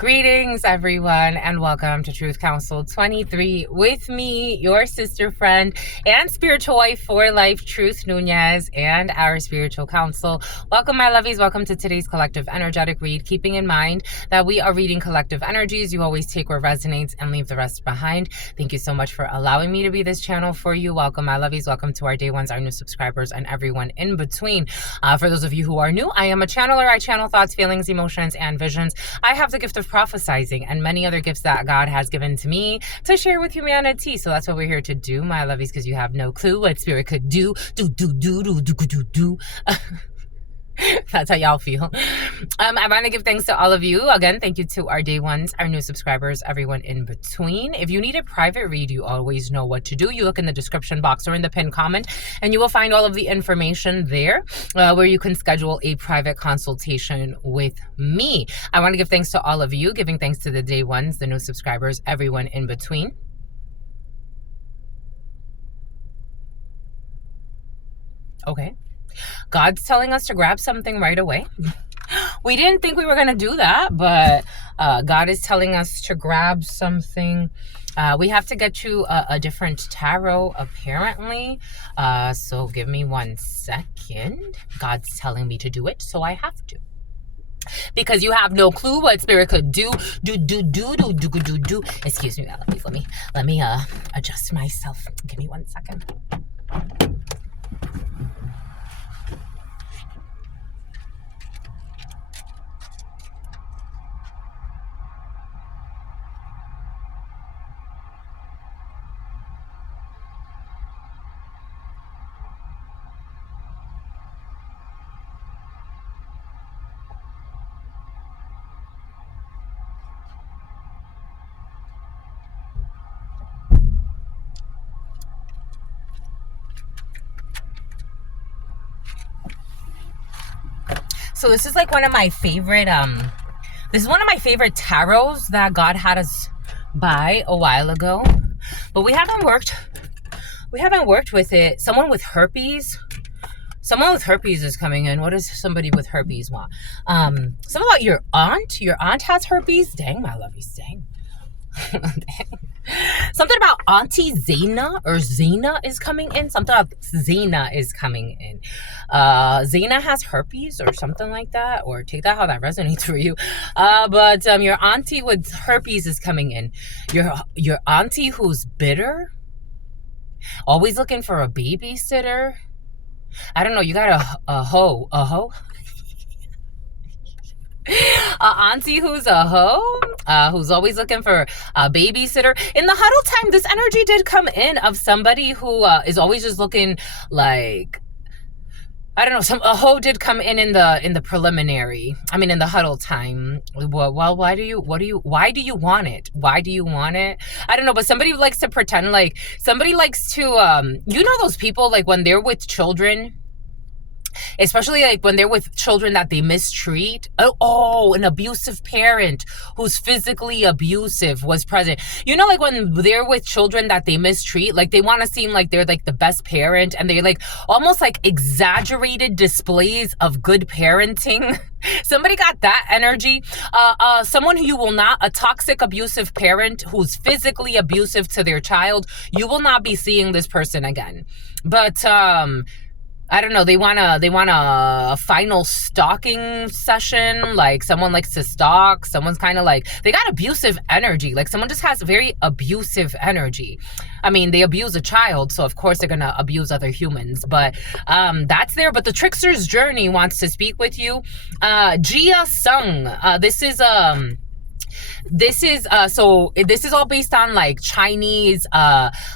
Greetings, everyone, and welcome to Truth Council 23 with me, your sister, friend, and spiritual wife for life, Truth Nunez, and our spiritual council. Welcome, my lovies. Welcome to today's collective energetic read. Keeping in mind that we are reading collective energies, you always take what resonates and leave the rest behind. Thank you so much for allowing me to be this channel for you. Welcome, my lovies. Welcome to our day ones, our new subscribers, and everyone in between. For those of you who are new, I am a channeler. I channel thoughts, feelings, emotions, and visions. I have the gift of prophesizing and many other gifts that God has given to me to share with humanity. So that's what we're here to do, my lovies, because you have no clue what spirit could do. That's how y'all feel. I want to give thanks to all of you. Again, thank you to our day ones, our new subscribers, everyone in between. If you need a private read, you always know what to do. You look in the description box or in the pinned comment, and you will find all of the information there where you can schedule a private consultation with me. I want to give thanks to all of you, giving thanks to the day ones, the new subscribers, everyone in between. Okay. God's telling us to grab something right away. We didn't think we were going to do that, but God is telling us to grab something. We have to get you a different tarot, apparently. So give me 1 second. God's telling me to do it, so I have to. Because you have no clue what spirit could do. Excuse me, let me adjust myself. Give me 1 second. So this is like one of my favorite, this is one of my favorite tarots that God had us buy a while ago, but we haven't worked with it. Someone with herpes is coming in. What does somebody with herpes want? Something about your aunt has herpes. Dang, my lovies, dang. Something about Auntie Zena or Zena is coming in. Something about Zena is coming in. Zena has herpes or something like that, or take that how that resonates for you. But your auntie with herpes is coming in. Your auntie who's bitter, always looking for a babysitter. I don't know. You got a hoe. Auntie who's a hoe, who's always looking for a babysitter. In the huddle time, this energy did come in of somebody who is always just looking like, I don't know, a hoe did come in the preliminary. I mean, in the huddle time. Well, why do you want it? Why do you want it? I don't know, but somebody likes to pretend like, somebody likes to, you know those people, like when they're with children, especially like when they're with children that they mistreat. Oh, an abusive parent who's physically abusive was present. You know, like when they're with children that they mistreat, like they want to seem like they're like the best parent, and they're like almost like exaggerated displays of good parenting. Somebody got that energy. Someone who you will not, a toxic abusive parent who's physically abusive to their child, you will not be seeing this person again. But I don't know, they want a final stalking session. Like someone likes to stalk. Someone's kind of like, they got abusive energy. Like someone just has very abusive energy. I mean, they abuse a child, so of course they're going to abuse other humans. But that's there. But the Trickster's Journey wants to speak with you. Jia Sung. This is all based on like Chinese,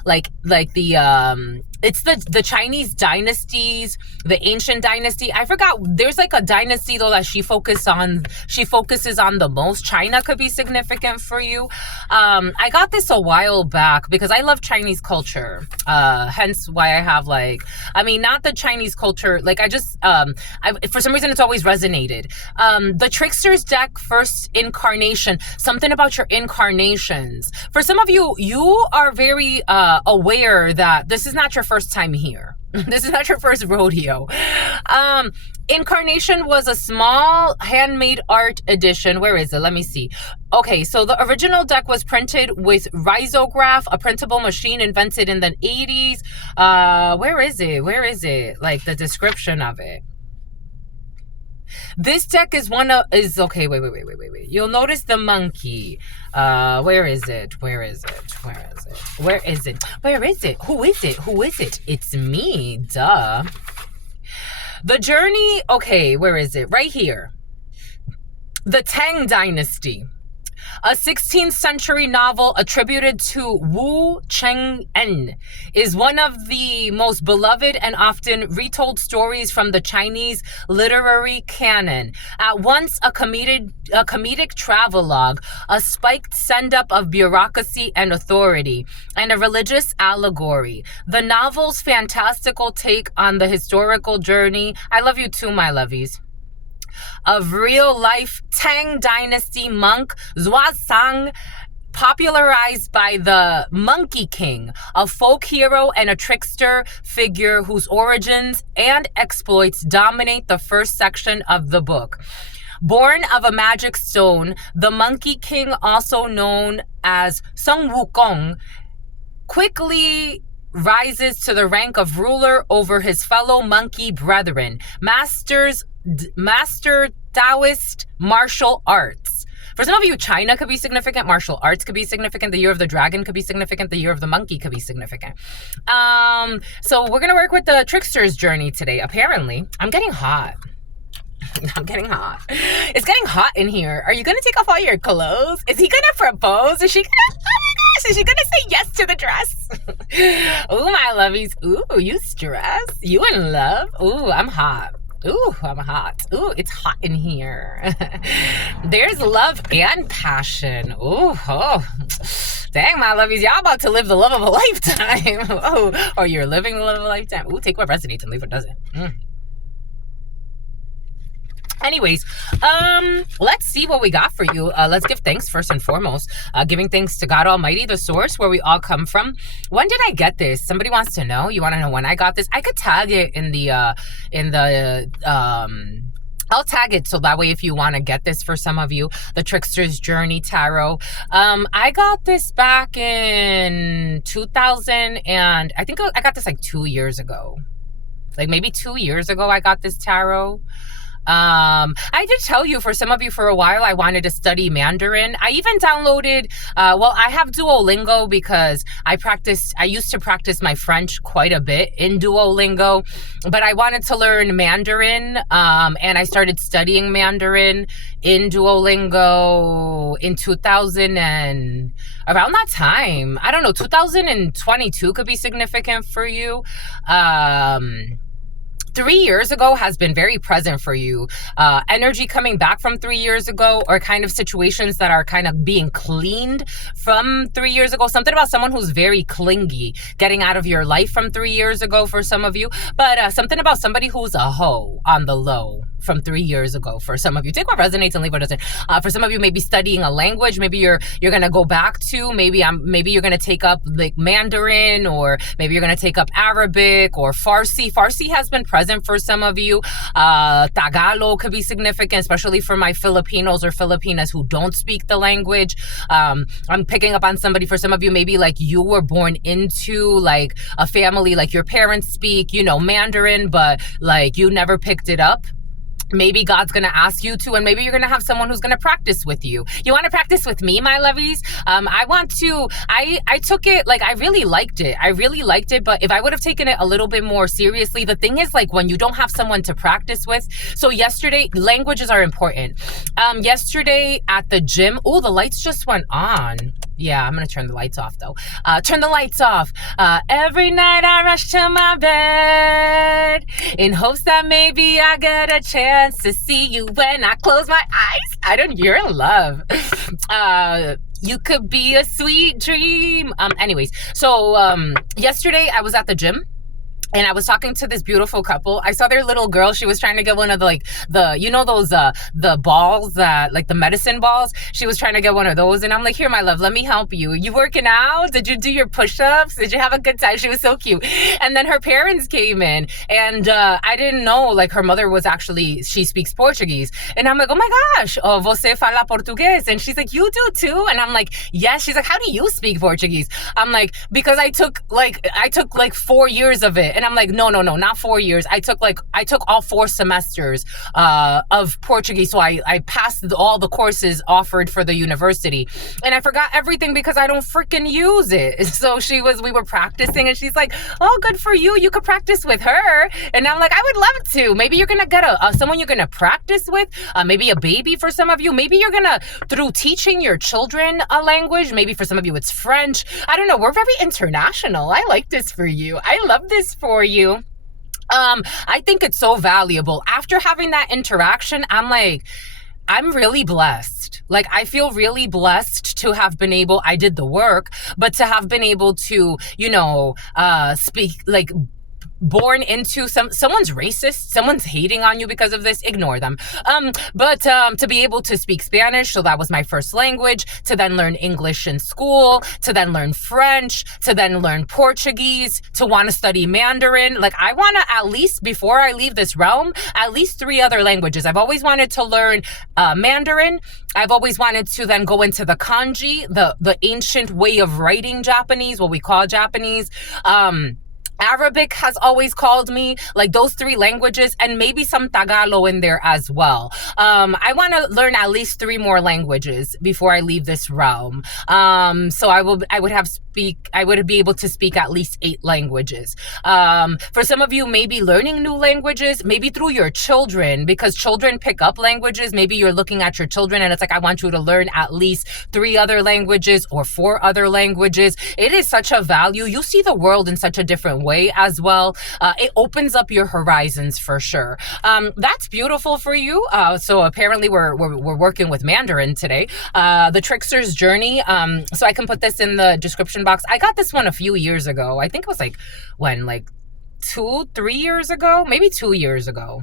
like the it's the Chinese dynasties, the ancient dynasty. I forgot. There's like a dynasty though that she focuses on the most. China could be significant for you. I got this a while back because I love Chinese culture. Hence why I have like, I mean, not the Chinese culture. Like I just, for some reason it's always resonated. The Trickster's deck, first incarnation, something about your incarnations. For some of you, you are very aware that this is not your first time here. This is not your first rodeo. Incarnation was a small handmade art edition. Where is it? Let me see. Okay, so the original deck was printed with risograph, a printable machine invented in the 80s. Where is it? Where is it? Like the description of it. This deck is okay, wait. You'll notice the monkey. Where is it? Where is it? Where is it? Where is it? Where is it? Who is it? Who is it? It's me, duh. The journey, okay, where is it? Right here. The Tang Dynasty. A 16th century novel attributed to Wu Cheng'en is one of the most beloved and often retold stories from the Chinese literary canon. At once a comedic travelogue, a spiked send-up of bureaucracy and authority, and a religious allegory. The novel's fantastical take on the historical journey, I love you too, my lovies, of real-life Tang Dynasty monk Xuanzang, popularized by the Monkey King, a folk hero and a trickster figure whose origins and exploits dominate the first section of the book. Born of a magic stone, the Monkey King, also known as Sun Wukong, quickly rises to the rank of ruler over his fellow monkey brethren, master Taoist martial arts. For some of you, China could be significant, martial arts could be significant, the year of the dragon could be significant, the year of the monkey could be significant. So we're gonna work with the trickster's journey today. Apparently, I'm getting hot. I'm getting hot. It's getting hot in here. Are you gonna take off all your clothes? Is he gonna propose? Is she gonna, oh my gosh, is she gonna say yes to the dress? Ooh, my lovies. Ooh, you stressed? You in love? Ooh, I'm hot. Ooh, I'm hot. Ooh, it's hot in here. There's love and passion. Ooh, oh. Dang, my lovies, y'all about to live the love of a lifetime. Oh, or you're living the love of a lifetime. Ooh, take what resonates and leave what doesn't. Anyways, let's see what we got for you. Let's give thanks first and foremost. Giving thanks to God Almighty, the source where we all come from. When did I get this? Somebody wants to know. You want to know when I got this? I could tag it in the I'll tag it so that way if you want to get this for some of you, the Trickster's Journey Tarot. I got this back in 2000 and I think I got this like 2 years ago. Like maybe 2 years ago I got this tarot. I did tell you, for some of you, for a while I wanted to study Mandarin. I even downloaded, I have Duolingo because I used to practice my French quite a bit in Duolingo, but I wanted to learn Mandarin, and I started studying Mandarin in Duolingo in 2000 and around that time. I don't know, 2022 could be significant for you. 3 years ago has been very present for you. Energy coming back from 3 years ago, or kind of situations that are kind of being cleaned from 3 years ago. Something about someone who's very clingy, getting out of your life from 3 years ago for some of you. But something about somebody who's a hoe on the low from 3 years ago for some of you. Take what resonates and leave what doesn't. For some of you, maybe studying a language. Maybe you're gonna go back to, maybe you're gonna take up like Mandarin, or maybe you're gonna take up Arabic or Farsi. Farsi has been present for some of you. Tagalog could be significant, especially for my Filipinos or Filipinas who don't speak the language. I'm picking up on somebody, for some of you, maybe like you were born into like a family, like your parents speak, Mandarin, but like you never picked it up. Maybe God's going to ask you to, and maybe you're going to have someone who's going to practice with you. You want to practice with me, my lovies? I took it, like, I really liked it, but if I would have taken it a little bit more seriously, the thing is, like, when you don't have someone to practice with. So yesterday, languages are important. Yesterday at the gym, oh, the lights just went on. Yeah, I'm going to turn the lights off, though. Turn the lights off. Every night I rush to my bed in hopes that maybe I get a chance to see you when I close my eyes. You're in love. You could be a sweet dream. Anyways, so yesterday I was at the gym. and I was talking to this beautiful couple. I saw their little girl. She was trying to get one of the, like, those the balls, that, like, the medicine balls. She was trying to get one of those, and I'm like, here, my love, let me help you. You working out? Did you do your push-ups? Did you have a good time? She was so cute. And then her parents came in, and I didn't know, like, her mother was actually, she speaks Portuguese, and I'm like, oh my gosh, oh, você fala português? And she's like, you do too? And I'm like, yes. She's like, how do you speak Portuguese? I'm like, because I took like 4 years of it. And I'm like, no, not 4 years. I took all 4 semesters of Portuguese. So I passed all the courses offered for the university. And I forgot everything because I don't freaking use it. So we were practicing, and she's like, oh, good for you. You could practice with her. And I'm like, I would love to. Maybe you're going to get someone you're going to practice with, maybe a baby for some of you. Maybe you're going to, through teaching your children a language, maybe for some of you it's French. I don't know. We're very international. I like this for you. I love this for you. I think it's so valuable. After having that interaction, I'm like, I'm really blessed. Like, I feel really blessed to have been able, I did the work, but to have been able to, speak, like, born into someone's racist, someone's hating on you because of this, ignore them. But to be able to speak Spanish, so that was my first language, to then learn English in school, to then learn French, to then learn Portuguese, to want to study Mandarin. Like, I want to, at least before I leave this realm, at least 3 other languages. I've always wanted to learn Mandarin. I've always wanted to then go into the kanji, the ancient way of writing Japanese, what we call Japanese. Arabic has always called me, like, those 3 languages, and maybe some Tagalog in there as well. I want to learn at least 3 more languages before I leave this realm. So I would be able to speak at least 8 languages. For some of you, maybe learning new languages, maybe through your children, because children pick up languages. Maybe you're looking at your children and it's like, I want you to learn at least 3 other languages or 4 other languages. It is such a value. You see the world in such a different way as well. It opens up your horizons for sure. That's beautiful for you. So apparently we're working with Mandarin today. The Trickster's Journey. So I can put this in the description box. I got this one a few years ago. I think it was like 2-3 years ago, maybe 2 years ago.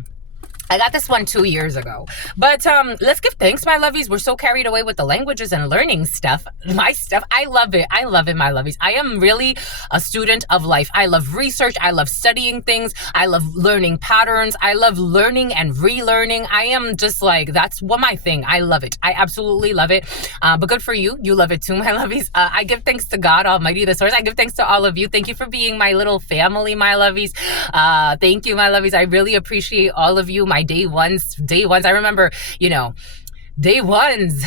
I got this one 2 years ago. But let's give thanks, my lovies. We're so carried away with the languages and learning stuff. My stuff. I love it. I love it, my lovies. I am really a student of life. I love research. I love studying things. I love learning patterns. I love learning and relearning. I am just like, that's my thing. I love it. I absolutely love it. But good for you. You love it too, my lovies. I give thanks to God Almighty, the source. I give thanks to all of you. Thank you for being my little family, my lovies. Thank you, my lovies. I really appreciate all of you. My day ones. I remember, day ones.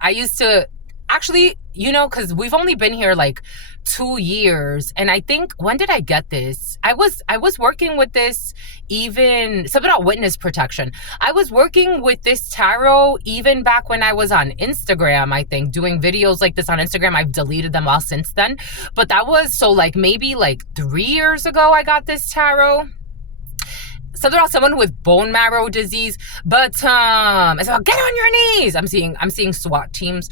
I used to actually, because we've only been here like 2 years. And I think, when did I get this? I was working with this, even something about witness protection. I was working with this tarot even back when I was on Instagram, I think, doing videos like this on Instagram. I've deleted them all since then. But that was, so like maybe like 3 years ago I got this tarot. Something about someone with bone marrow disease, but it's about get on your knees. I'm seeing SWAT teams.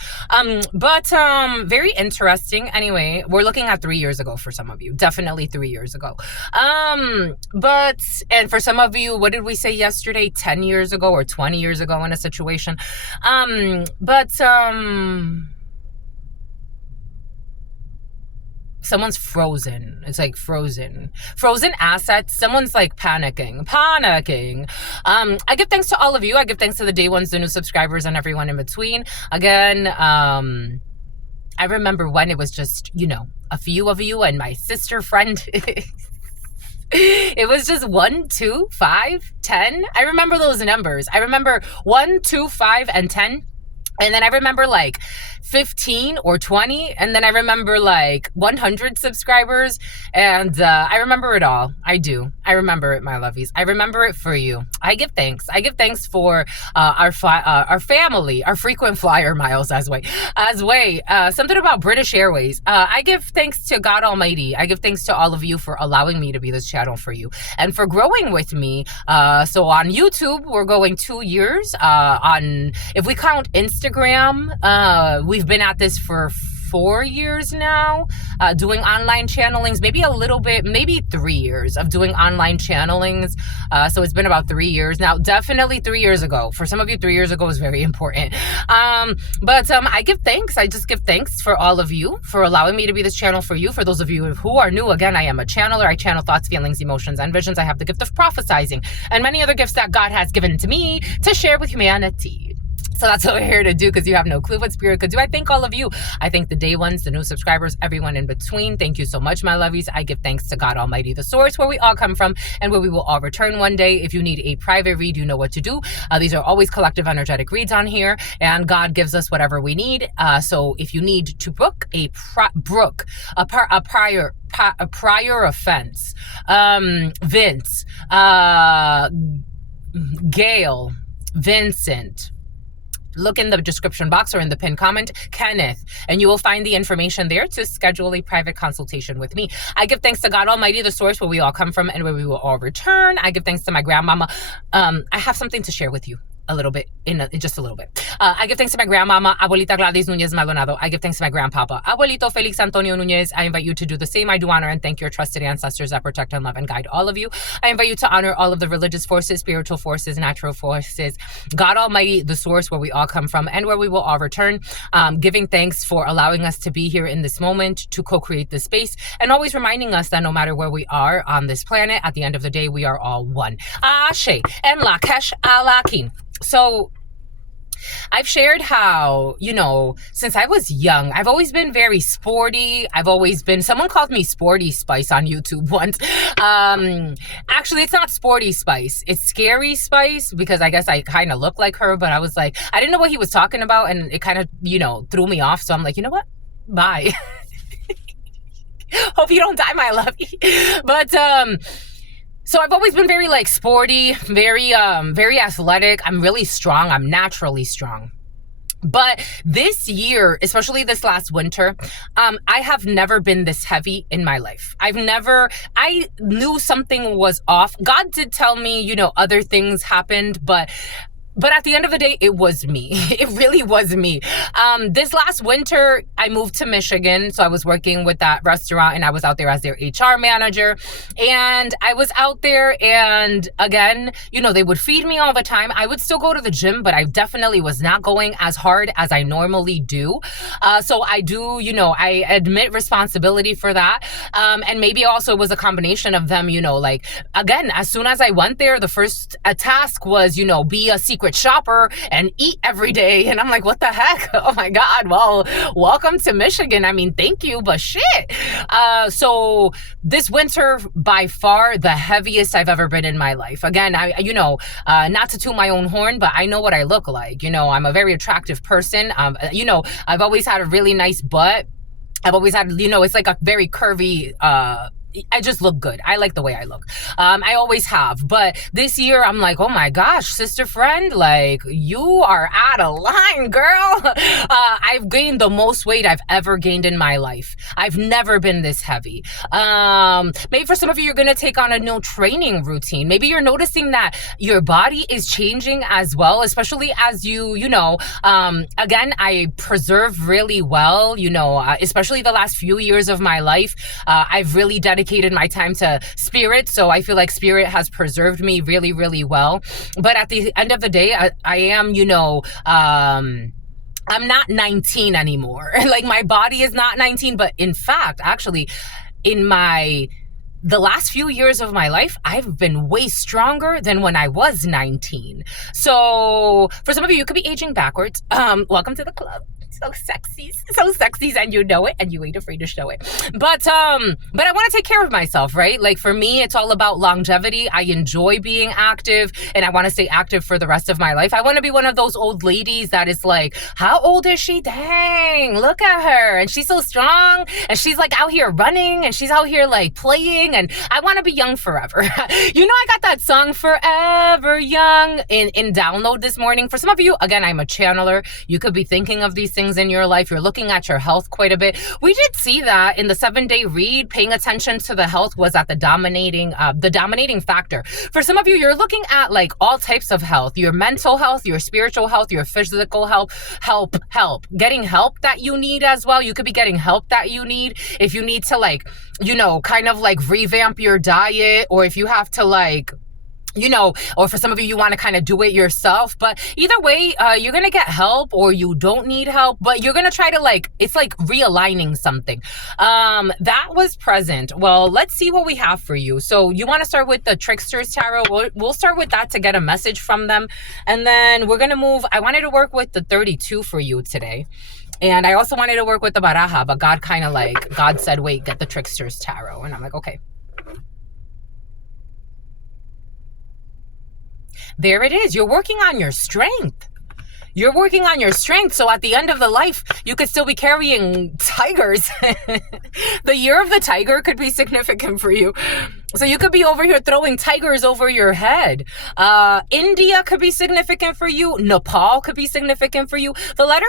But very interesting. Anyway, we're looking at 3 years ago for some of you. Definitely 3 years ago. But and for some of you, what did we say yesterday? 10 years ago or 20 years ago in a situation. Someone's frozen. It's like frozen assets. Someone's like panicking. I give thanks to all of you. I give thanks to the day ones, the new subscribers, and everyone in between. Again, I remember when it was just, a few of you and my sister friend. It was just 1, 2, 5, 10. I remember those numbers. I remember 1, 2, 5, and 10. And then I remember like 15 or 20. And then I remember like 100 subscribers. And I remember it all. I do. I remember it, my lovies. I remember it for you. I give thanks. I give thanks for our family, our frequent flyer miles as way. Something about British Airways. I give thanks to God Almighty. I give thanks to all of you for allowing me to be this channel for you and for growing with me. So on YouTube, we're going 2 years. If we count Instagram, we've been at this for 4 years now doing online channelings, maybe a little bit, maybe 3 years of doing online channelings. So it's been about 3 years now. Definitely 3 years ago. For some of you, 3 years ago was very important. But I give thanks. I just give thanks for all of you for allowing me to be this channel for you. For those of you who are new, again, I am a channeler. I channel thoughts, feelings, emotions, and visions. I have the gift of prophesizing and many other gifts that God has given to me to share with humanity. So that's what we're here to do, because you have no clue what spirit could do. I thank all of you. I thank the day ones, the new subscribers, everyone in between. Thank you so much, my lovies. I give thanks to God Almighty, the source, where we all come from and where we will all return one day. If you need a private read, you know what to do. These are always collective energetic reads on here, and God gives us whatever we need. So if you need to book a prior offense, Vince, Gail, Vincent, look in the description box or in the pinned comment, Kenneth, and you will find the information there to schedule a private consultation with me. I give thanks to God Almighty, the source, where we all come from and where we will all return. I give thanks to my grandmama. I have something to share with you. A little bit, in just a little bit. I give thanks to my grandmama, Abuelita Gladys Nunez Maldonado. I give thanks to my grandpapa, Abuelito Felix Antonio Nunez. I invite you to do the same. I do honor and thank your trusted ancestors that protect and love and guide all of you. I invite you to honor all of the religious forces, spiritual forces, natural forces, God Almighty, the source, where we all come from and where we will all return. Giving thanks for allowing us to be here in this moment to co-create this space, and always reminding us that no matter where we are on this planet, at the end of the day, we are all one. Ashe and Lakesh Alakin. So I've shared how, since I was young, I've always been very sporty. Someone called me Sporty Spice on YouTube once. Actually, it's not Sporty Spice. It's Scary Spice, because I guess I kind of look like her, but I was like, I didn't know what he was talking about, and it kind of, threw me off. So I'm like, you know what? Bye. Hope you don't die, my lovey. But, so I've always been very sporty, very athletic. I'm really strong. I'm naturally strong. But this year, especially this last winter, I have never been this heavy in my life. I knew something was off. God did tell me, other things happened, but at the end of the day, it was me. It really was me. This last winter, I moved to Michigan. So I was working with that restaurant, and I was out there as their HR manager. And I was out there, and again, they would feed me all the time. I would still go to the gym, but I definitely was not going as hard as I normally do. So I do, I admit responsibility for that. And maybe also it was a combination of them, again, as soon as I went there, the first task was, be a secret shopper and eat every day. And I'm like, what the heck? Oh my God. Well, welcome to Michigan. I mean, thank you, but shit. So this winter, by far the heaviest I've ever been in my life. Again, not to toot my own horn, but I know what I look like. I'm a very attractive person. I've always had a really nice butt. I've always had, it's like a very curvy, I just look good. I like the way I look. I always have. But this year, I'm like, oh my gosh, sister friend, you are out of line, girl. I've gained the most weight I've ever gained in my life. I've never been this heavy. Maybe for some of you, you're going to take on a new training routine. Maybe you're noticing that your body is changing as well, especially as again, I preserve really well, especially the last few years of my life. I've really dedicated my time to spirit, so I feel like spirit has preserved me really, really well. But at the end of the day, I am, I'm not 19 anymore. My body is not 19, but in fact, actually, in the last few years of my life, I've been way stronger than when I was 19. So for some of you, you could be aging backwards. Welcome to the club. So sexy, and you know it, and you ain't afraid to show it. But I want to take care of myself, right? For me, it's all about longevity. I enjoy being active, and I want to stay active for the rest of my life. I want to be one of those old ladies that is like, how old is she? Dang, look at her, and she's so strong, and she's out here running, and she's out here playing, and I want to be young forever. I got that song Forever Young in download this morning. For some of you, again, I'm a channeler. You could be thinking of these things things in your life. You're looking at your health quite a bit. We did see that in the 7-day read. Paying attention to the health was at the dominating factor. For some of you, you're looking at like all types of health, your mental health, your spiritual health, your physical health, getting help that you need as well. You could be getting help that you need if you need to like, kind of like revamp your diet, or if you have to like, or for some of you, you want to kind of do it yourself. But either way, you're going to get help, or you don't need help, but you're going to try to like, it's like realigning something. That was present. Well, let's see what we have for you. So you want to start with the Tricksters Tarot. We'll start with that to get a message from them. And then we're going to move. I wanted to work with the 32 for you today. And I also wanted to work with the Baraja, but God said, wait, get the Tricksters Tarot. And I'm like, okay. There it is. You're working on your strength. You're working on your strength. So at the end of the life, you could still be carrying tigers. The year of the tiger could be significant for you. So you could be over here throwing tigers over your head. India could be significant for you. Nepal could be significant for you. The letter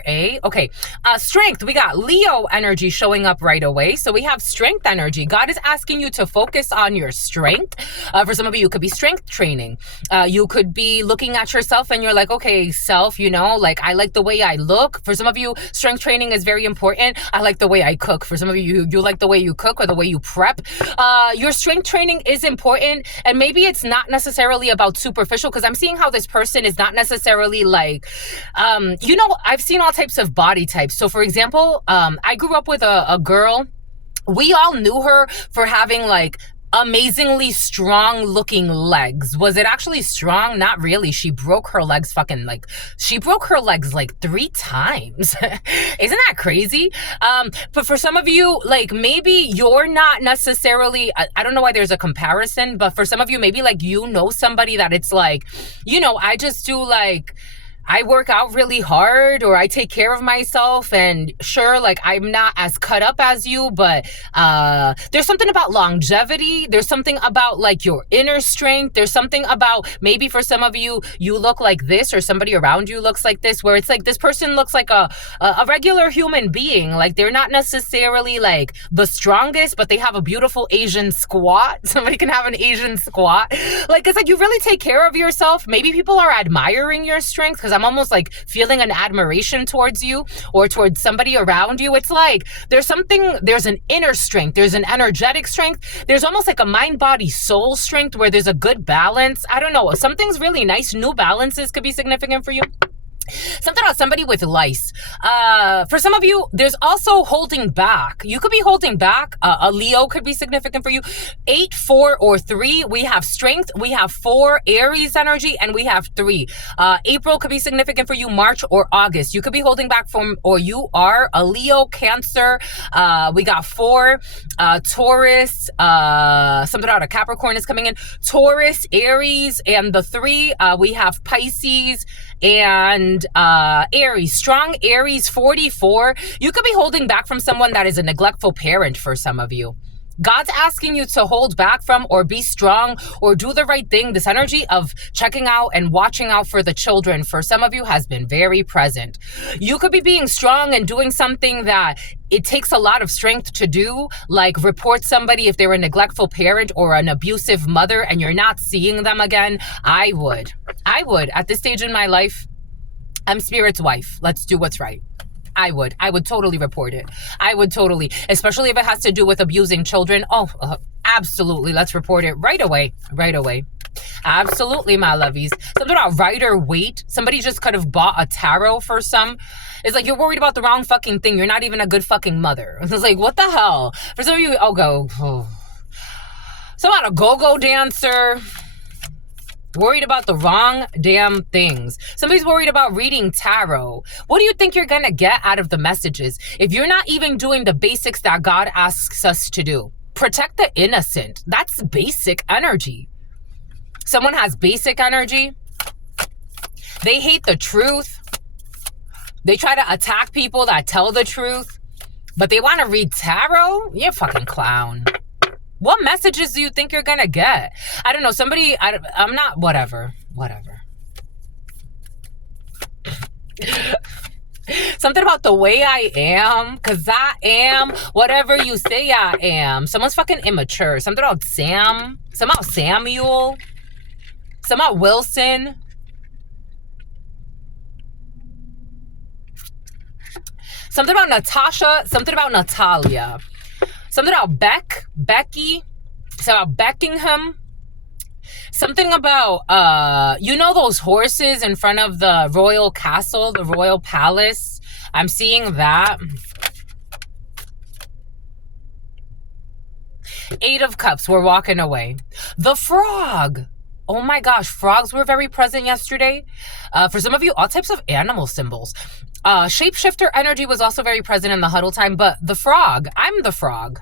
A. Okay. Strength. We got Leo energy showing up right away. So we have strength energy. God is asking you to focus on your strength. For some of you, it could be strength training. You could be looking at yourself and you're like, okay, self, like I like the way I look. For some of you, strength training is very important. I like the way I cook. For some of you, you like the way you cook or the way you prep. Your strength training is important, and maybe it's not necessarily about superficial, because I'm seeing how this person is not necessarily like, I've seen all types of body types. So for example, I grew up with a girl. We all knew her for having like amazingly strong looking legs. Was it actually strong? Not really. She broke her legs like 3 times. Isn't that crazy? But for some of you, like maybe you're not necessarily, I don't know why there's a comparison, but for some of you, maybe like, somebody that it's like, I just do like, I work out really hard, or I take care of myself, and sure, like I'm not as cut up as you, but there's something about longevity. There's something about like your inner strength. There's something about, maybe for some of you, you look like this, or somebody around you looks like this, where it's like this person looks like a regular human being. Like they're not necessarily like the strongest, but they have a beautiful Asian squat. Somebody can have an Asian squat. Like it's like you really take care of yourself. Maybe people are admiring your strength, because I'm almost like feeling an admiration towards you, or towards somebody around you. It's like there's an inner strength, there's an energetic strength, there's almost like a mind, body, soul strength, where there's a good balance. I don't know, something's really nice. New balances could be significant for you. Something about somebody with lice. For some of you, there's also holding back. You could be holding back. A Leo could be significant for you. 8, 4, or 3. We have strength. We have 4, Aries energy, and we have 3. April could be significant for you. March or August. You could be holding back from, or you are a Leo, Cancer. We got 4, Taurus. Something about a Capricorn is coming in. Taurus, Aries, and the 3. We have Pisces and Aries. Strong Aries, 44. You could be holding back from someone that is a neglectful parent for some of you. God's asking you to hold back from, or be strong, or do the right thing. This energy of checking out and watching out for the children for some of you has been very present. You could be being strong and doing something that it takes a lot of strength to do, like report somebody if they're a neglectful parent or an abusive mother and you're not seeing them again. I would. At this stage in my life, I'm Spirit's wife. Let's do what's right. I would totally report it. I would totally, especially if it has to do with abusing children. Oh, absolutely. Let's report it right away. Absolutely, my lovies. Something about Rider Waite. Somebody just could have bought a tarot for some. It's like, you're worried about the wrong fucking thing. You're not even a good fucking mother. It's like, what the hell? For some of you, some about a go-go dancer. Worried about the wrong damn things. Somebody's worried about reading tarot. What do you think you're going to get out of the messages if you're not even doing the basics that God asks us to do? Protect the innocent. That's basic energy. Someone has basic energy. They hate the truth. They try to attack people that tell the truth, but they want to read tarot? You're a fucking clown. What messages do you think you're going to get? I don't know. I'm not, whatever. Something about the way I am, because I am whatever you say I am. Someone's fucking immature. Something about Sam. Something about Samuel. Something about Wilson. Something about Natasha. Something about Natalia. Something about Becky. Something about Beckingham. Something about, you know those horses in front of the royal castle, the royal palace? I'm seeing that. 8 of Cups, we're walking away. The frog. Oh my gosh, frogs were very present yesterday. For some of you, all types of animal symbols. Shapeshifter energy was also very present in the huddle time, but the frog, I'm the frog.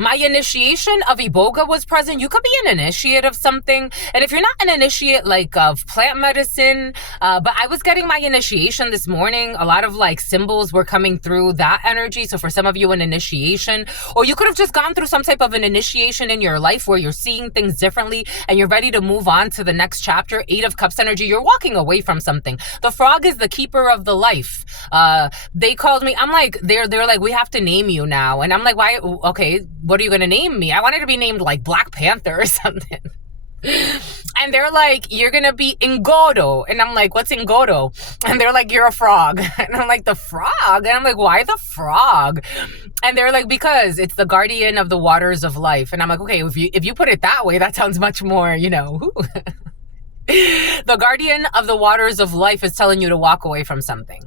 My initiation of Iboga was present. You could be an initiate of something. And if you're not an initiate, like of plant medicine, but I was getting my initiation this morning. A lot of like symbols were coming through that energy. So for some of you, an initiation, or you could have just gone through some type of an initiation in your life where you're seeing things differently and you're ready to move on to the next chapter. 8 of Cups energy. You're walking away from something. The frog is the keeper of the life. They called me. I'm like, they're like, we have to name you now. And I'm like, why? Okay. What are you going to name me? I wanted to be named like Black Panther or something. And they're like, you're going to be Ngodo. And I'm like, what's Ngodo? And they're like, you're a frog. And I'm like, the frog? And I'm like, why the frog? And they're like, because it's the guardian of the waters of life. And I'm like, okay, if you put it that way, that sounds much more, you know. The guardian of the waters of life is telling you to walk away from something.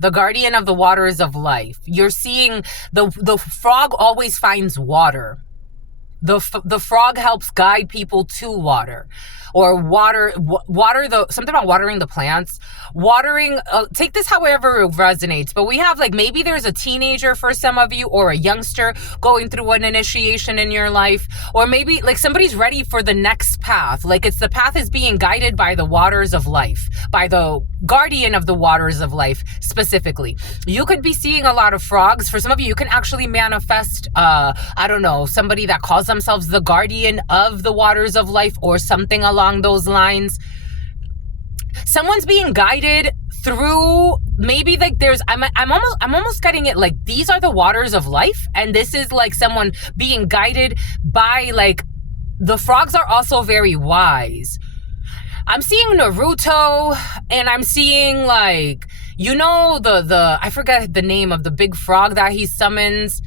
The guardian of the waters of life. You're seeing the frog always finds water. The frog helps guide people to water, or water something about watering the plants, watering. Take this however it resonates. But we have like, maybe there's a teenager for some of you, or a youngster going through an initiation in your life, or maybe like somebody's ready for the next path. Like it's the path is being guided by the waters of life, by the guardian of the waters of life specifically. You could be seeing a lot of frogs. For some of you, you can actually manifest, I don't know, somebody that calls themselves the guardian of the waters of life or something along those lines. Someone's being guided through, maybe like I'm almost getting it like these are the waters of life, and this is like someone being guided by, like, the frogs are also very wise. I'm seeing Naruto, and I'm seeing, like, you know, the I forget the name of the big frog that he summons,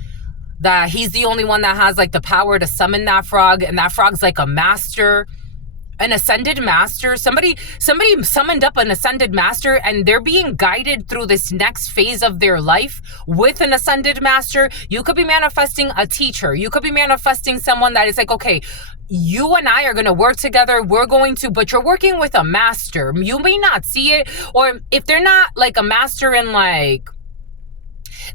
that he's the only one that has like the power to summon that frog, and that frog's like a master, an ascended master. Somebody summoned up an ascended master, and they're being guided through this next phase of their life with an ascended master. You could be manifesting a teacher. You could be manifesting someone that is like, okay, you and I are going to work together. We're going to, but you're working with a master. You may not see it, or if they're not like a master in like,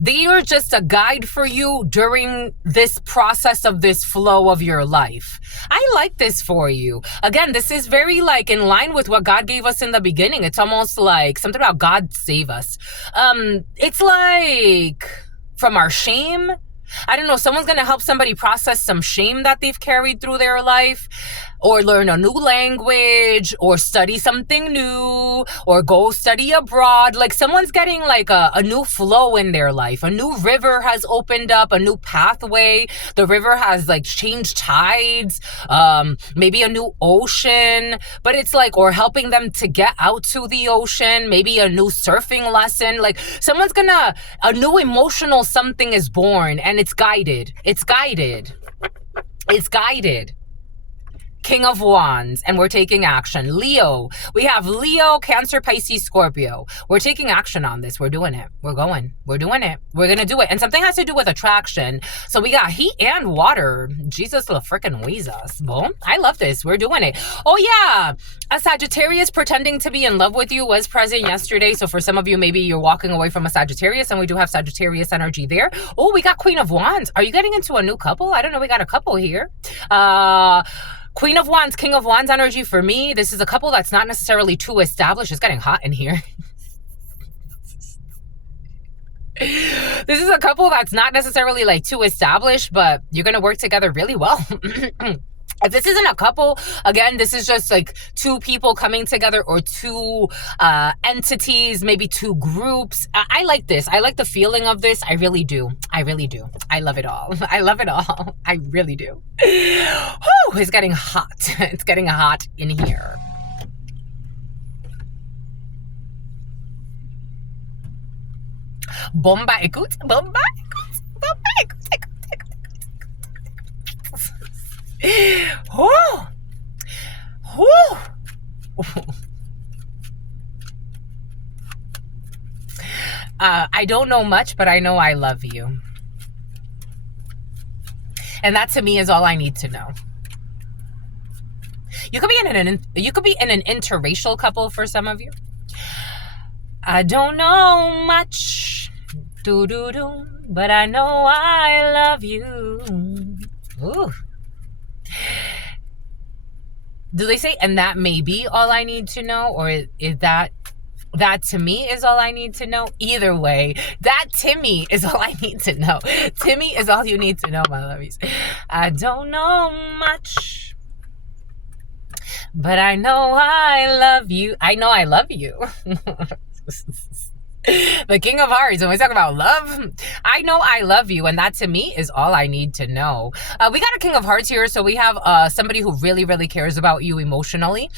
they are just a guide for you during this process of this flow of your life. I like this for you. Again, this is very like in line with what God gave us in the beginning. It's almost like something about God save us. It's like from our shame. I don't know, someone's going to help somebody process some shame that they've carried through their life, or learn a new language, or study something new, or go study abroad. Like someone's getting like a new flow in their life. A new river has opened up, a new pathway. The river has like changed tides, maybe a new ocean, but it's like, or helping them to get out to the ocean, maybe a new surfing lesson. Like someone's gonna, a new emotional something is born, and it's guided. It's guided. It's guided. King of Wands, and we're taking action. Leo, we have Leo, Cancer, Pisces, Scorpio. We're taking action on this. We're doing it. We're going. We're doing it. We're going to do it. And something has to do with attraction. So we got heat and water. Jesus la frickin' Jesus. Boom. I love this. We're doing it. Oh yeah. A Sagittarius pretending to be in love with you was present yesterday. So for some of you, maybe you're walking away from a Sagittarius, and we do have Sagittarius energy there. Oh, we got Queen of Wands. Are you getting into a new couple? I don't know. We got a couple here. Queen of Wands, King of Wands energy for me. This is a couple that's not necessarily too established. It's getting hot in here. This is a couple that's not necessarily like too established, but you're going to work together really well. If this isn't a couple, again, this is just like two people coming together or two entities, maybe two groups. I like this. I like the feeling of this. I really do. I really do. I love it all. I love it all. I really do. Whew, it's getting hot. It's getting hot in here. Bomba, écoute, bomba, écoute, bomba, écoute, écoute. Oh, oh. I don't know much, but I know I love you. And that to me is all I need to know. You could be in an interracial couple for some of you. I don't know much, but I know I love you. Ooh. Do they say, and that may be all I need to know? Or is that to me is all I need to know? Either way, that Timmy is all I need to know. Timmy is all you need to know, my lovies. I don't know much, but I know I love you. I know I love you. The King of Hearts, when we talk about love, I know I love you, and that to me is all I need to know. We got a King of Hearts here, so we have somebody who really, really cares about you emotionally.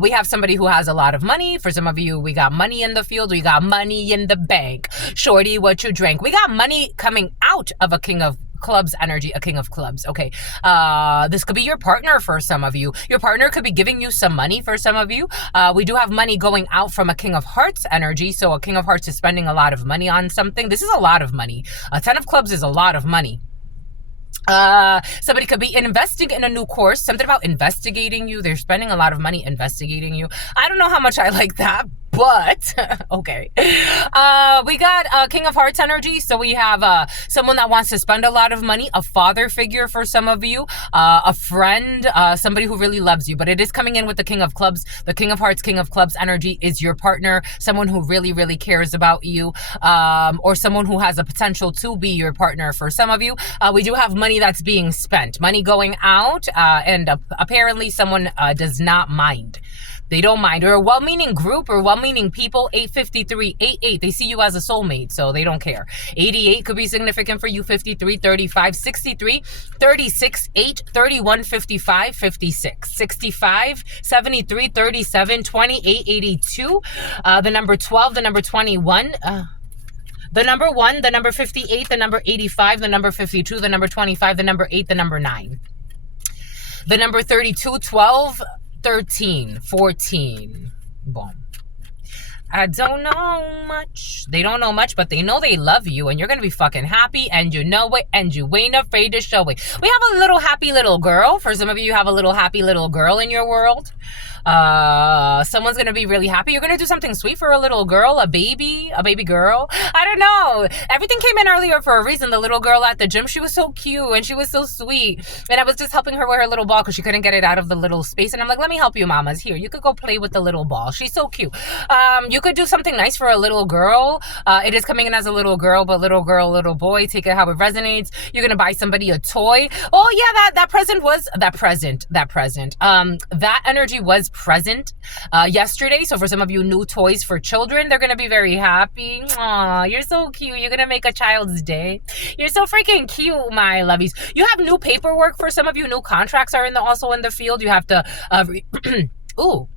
We have somebody who has a lot of money. For some of you, we got money in the field. We got money in the bank. Shorty, what you drank. We got money coming out of a King of Clubs energy, a King of Clubs. Okay. This could be your partner for some of you. Your partner could be giving you some money for some of you. We do have money going out from a King of Hearts energy. So a King of Hearts is spending a lot of money on something. This is a lot of money. A 10 of Clubs is a lot of money. Somebody could be investing in a new course, something about investigating you. They're spending a lot of money investigating you. I don't know how much I like that, but okay. We got King of Hearts energy. So we have someone that wants to spend a lot of money, a father figure for some of you, a friend, somebody who really loves you, but it is coming in with the King of Clubs. The King of Hearts, King of Clubs energy is your partner, someone who really, really cares about you, or someone who has a potential to be your partner for some of you. We do have money that's being spent, money going out, and apparently someone does not mind. They don't mind. Or a well-meaning group or well-meaning people. 853, 88. They see you as a soulmate, so they don't care. 88 could be significant for you. 53, 35, 63, 36, 8, 31, 55, 56, 65, 73, 37, 28, 82. The number 12, the number 21. The number 1, the number 58, the number 85, the number 52, the number 25, the number 8, the number 9. The number 32, 12, 13, 14. Boom. I don't know much. They don't know much, but they know they love you, and you're going to be fucking happy, and you know it, and you ain't afraid to show it. We have a little happy little girl. For some of you have a little happy little girl in your world. Someone's gonna be really happy. You're gonna do something sweet for a little girl, a baby girl. I don't know. Everything came in earlier for a reason. The little girl at the gym, she was so cute and she was so sweet. And I was just helping her with her little ball because she couldn't get it out of the little space. And I'm like, let me help you, mamas. Here, you could go play with the little ball. She's so cute. You could do something nice for a little girl. It is coming in as a little girl, but little girl, little boy. Take it how it resonates. You're gonna buy somebody a toy. Oh yeah, that present was that present. That energy was present yesterday. So for some of you, new toys for children, they're gonna be very happy. Aw, you're so cute. You're gonna make a child's day. You're so freaking cute, my lovies. You have new paperwork for some of you. New contracts are also in the field. You have to ooh.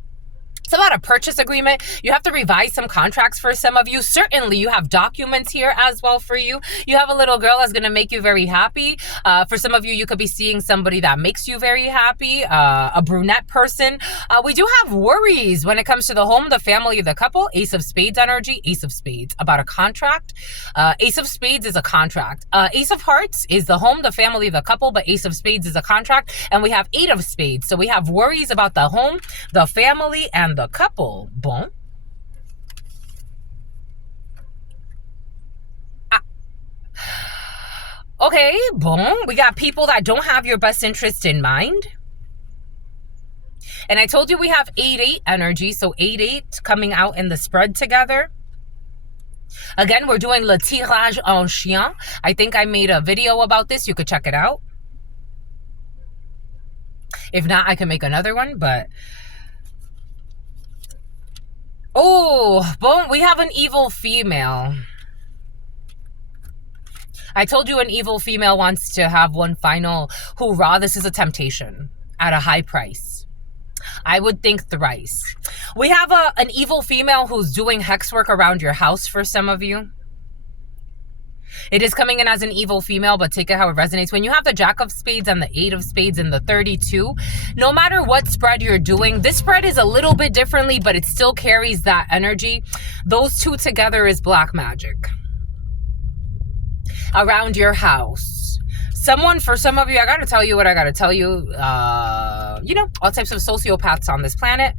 It's about a purchase agreement. You have to revise some contracts for some of you. Certainly, you have documents here as well for you. You have a little girl that's going to make you very happy. For some of you, you could be seeing somebody that makes you very happy, a brunette person. We do have worries when it comes to the home, the family, the couple. Ace of Spades energy, Ace of Spades, about a contract. Ace of Spades is a contract. Ace of Hearts is the home, the family, the couple, but Ace of Spades is a contract. And we have Eight of Spades. So we have worries about the home, the family, and the couple. Bon. Okay, bon. We got people that don't have your best interest in mind. And I told you we have 8-8 energy. So 8-8 coming out in the spread together. Again, we're doing le tirage en chien. I think I made a video about this. You could check it out. If not, I can make another one, but... Oh, boom, we have an evil female. I told you an evil female wants to have one final hoorah. This is a temptation at a high price. I would think thrice. We have an evil female who's doing hex work around your house for some of you. It is coming in as an evil female, but take it how it resonates. When you have the Jack of Spades and the 8 of Spades and the 32, no matter what spread you're doing, this spread is a little bit differently, but it still carries that energy. Those two together is black magic around your house. Someone, for some of you, I gotta tell you what I gotta tell you. You know, all types of sociopaths on this planet.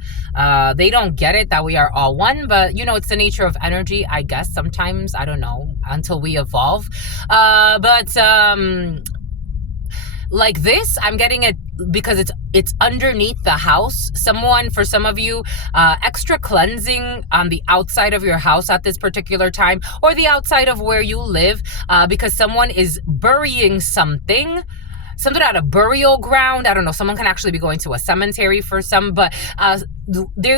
They don't get it that we are all one, but you know, it's the nature of energy, I guess, sometimes. I don't know, until we evolve. Like this, I'm getting it because it's underneath the house. Someone, for some of you, extra cleansing on the outside of your house at this particular time, or the outside of where you live, because someone is burying something at a burial ground. I don't know, someone can actually be going to a cemetery for some, but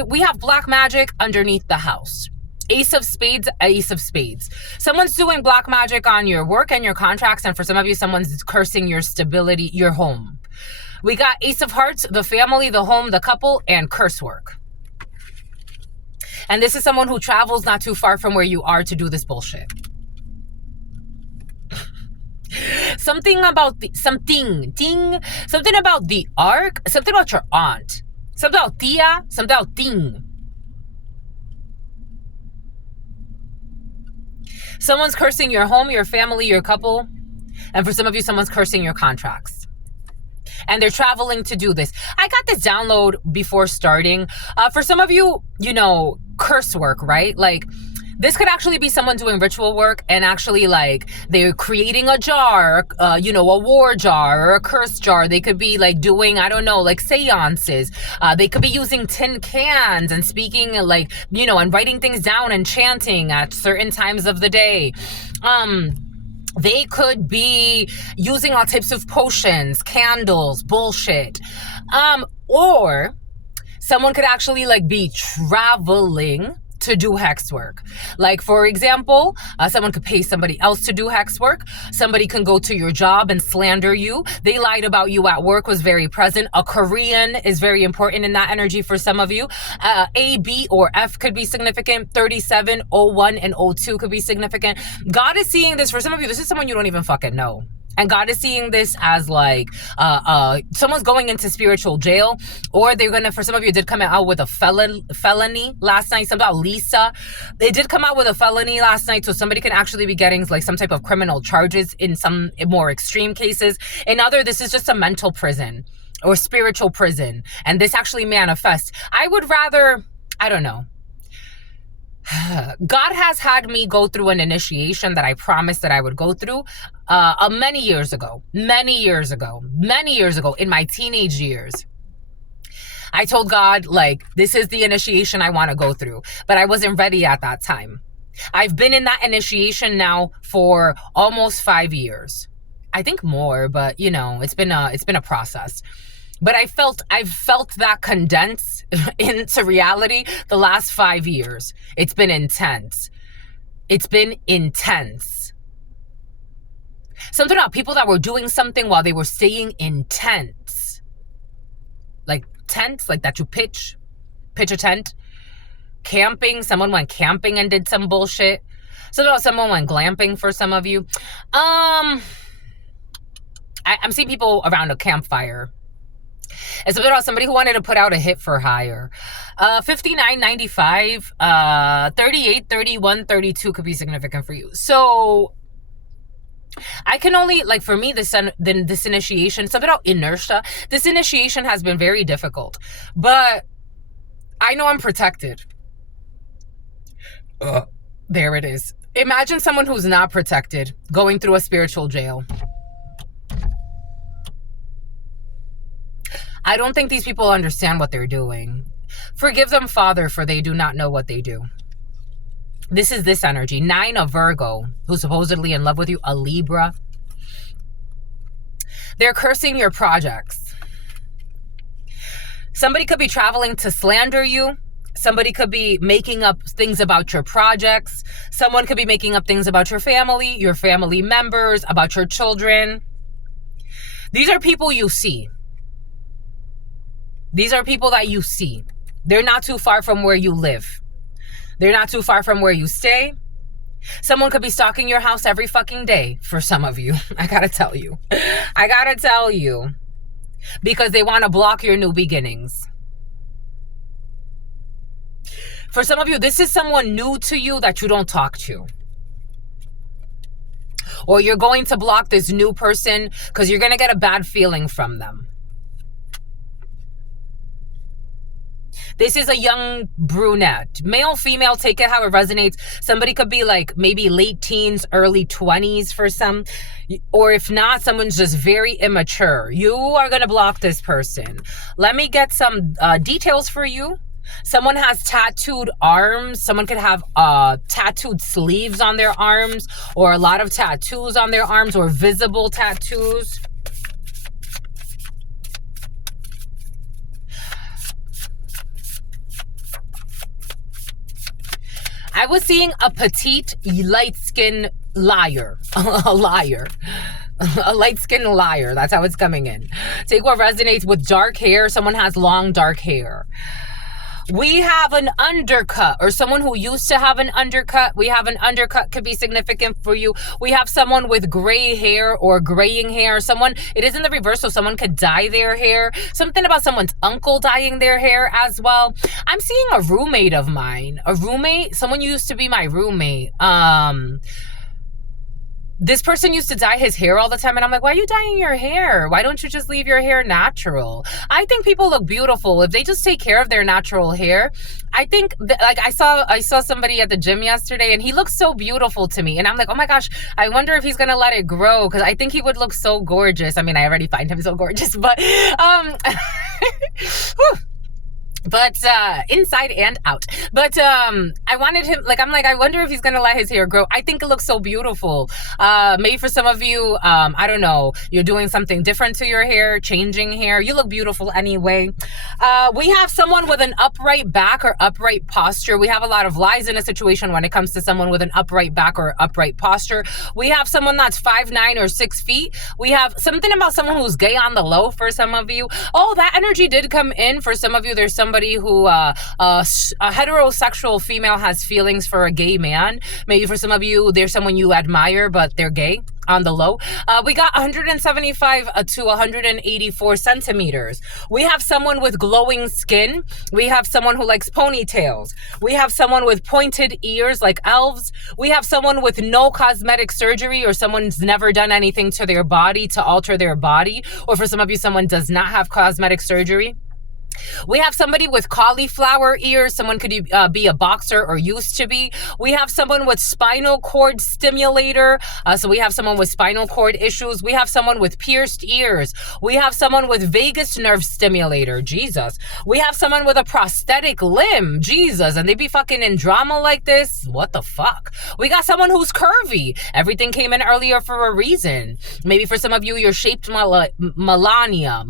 we have black magic underneath the house. Ace of Spades, Ace of Spades. Someone's doing black magic on your work and your contracts, and for some of you, someone's cursing your stability, your home. We got Ace of Hearts, the family, the home, the couple, and curse work. And this is someone who travels not too far from where you are to do this bullshit. Something about the something about the arc, something about your aunt, something about tia, something about ting. Someone's cursing your home, your family, your couple, and for some of you, someone's cursing your contracts. And they're traveling to do this. I got this download before starting. For some of you, you know, curse work, right? Like, this could actually be someone doing ritual work and actually, like, they're creating a jar, you know, a war jar or a curse jar. They could be, like, doing, I don't know, like, seances. They could be using tin cans and speaking, like, you know, and writing things down and chanting at certain times of the day. They could be using all types of potions, candles, bullshit. Or someone could actually, like, be traveling to do hex work. Like, for example, someone could pay somebody else to do hex work. Somebody can go to your job and slander you. They lied about you at work, was very present. A Korean is very important in that energy for some of you. A, B, or F could be significant. 37, 01, and 02 could be significant. God is seeing this for some of you. This is someone you don't even fucking know. And God is seeing this as like someone's going into spiritual jail, or they're gonna, for some of you, did come out with a felony last night. Something about Lisa. They did come out with a felony last night, so somebody can actually be getting like some type of criminal charges in some more extreme cases. In other, this is just a mental prison or spiritual prison, and this actually manifests. I would rather, I don't know. God has had me go through an initiation that I promised that I would go through many years ago, in my teenage years. I told God, like, this is the initiation I want to go through, but I wasn't ready at that time. I've been in that initiation now for almost 5 years. I think more, but you know, it's been a process. But I've felt that condense into reality the last 5 years. It's been intense. Something about people that were doing something while they were staying intense. Like tents, like that you pitch a tent. Camping, someone went camping and did some bullshit. Something about someone went glamping for some of you. I'm seeing people around a campfire. It's about somebody who wanted to put out a hit for hire. 59, 95, 38, 31, 32 could be significant for you. So I can only, like, for me, this initiation, something about inertia. This initiation has been very difficult, but I know I'm protected. There it is. Imagine someone who's not protected going through a spiritual jail. I don't think these people understand what they're doing. Forgive them, Father, for they do not know what they do. This is this energy. 9, a Virgo, who's supposedly in love with you, a Libra. They're cursing your projects. Somebody could be traveling to slander you. Somebody could be making up things about your projects. Someone could be making up things about your family members, about your children. These are people you see. These are people that you see. They're not too far from where you live. They're not too far from where you stay. Someone could be stalking your house every fucking day for some of you. I gotta tell you. I gotta tell you. Because they want to block your new beginnings. For some of you, this is someone new to you that you don't talk to. Or you're going to block this new person because you're going to get a bad feeling from them. This is a young brunette. Male, female, take it how it resonates. Somebody could be like maybe late teens, early 20s for some. Or if not, someone's just very immature. You are going to block this person. Let me get some details for you. Someone has tattooed arms. Someone could have tattooed sleeves on their arms, or a lot of tattoos on their arms, or visible tattoos. I was seeing a petite, light-skinned liar. A liar. A light-skinned liar. That's how it's coming in. Take what resonates with dark hair. Someone has long, dark hair. We have an undercut, or someone who used to have an undercut. We have an undercut, could be significant for you. We have someone with gray hair or graying hair. Someone, it is in the reverse, so someone could dye their hair. Something about someone's uncle dyeing their hair as well. I'm seeing a roommate of mine. A roommate, someone used to be my roommate. This person used to dye his hair all the time, and I'm like, why are you dyeing your hair? Why don't you just leave your hair natural? I think people look beautiful if they just take care of their natural hair. I think like I saw somebody at the gym yesterday, and he looks so beautiful to me, and I'm like, oh my gosh, I wonder if he's gonna let it grow, because I think he would look so gorgeous. I mean, I already find him so gorgeous, but but inside and out. But I wanted him, like, I'm like, I wonder if he's gonna let his hair grow. I think it looks so beautiful. Maybe for some of you, I don't know, you're doing something different to your hair, changing hair. You look beautiful anyway. We have someone with an upright back or upright posture. We have a lot of lies in a situation when it comes to someone with an upright back or upright posture. We have someone that's 5'9" or 6 feet. We have something about someone who's gay on the low for some of you. Oh, that energy did come in for some of you. There's somebody who a heterosexual female has feelings for a gay man. Maybe for some of you, there's someone you admire, but they're gay on the low. We got 175 to 184 centimeters. We have someone with glowing skin. We have someone who likes ponytails. We have someone with pointed ears like elves. We have someone with no cosmetic surgery, or someone's never done anything to their body to alter their body. Or for some of you, someone does not have cosmetic surgery. We have somebody with cauliflower ears. Someone could be a boxer or used to be. We have someone with spinal cord stimulator. So we have someone with spinal cord issues. We have someone with pierced ears. We have someone with vagus nerve stimulator. Jesus. We have someone with a prosthetic limb. Jesus. And they be fucking in drama like this. What the fuck? We got someone who's curvy. Everything came in earlier for a reason. Maybe for some of you, you're shaped Melania.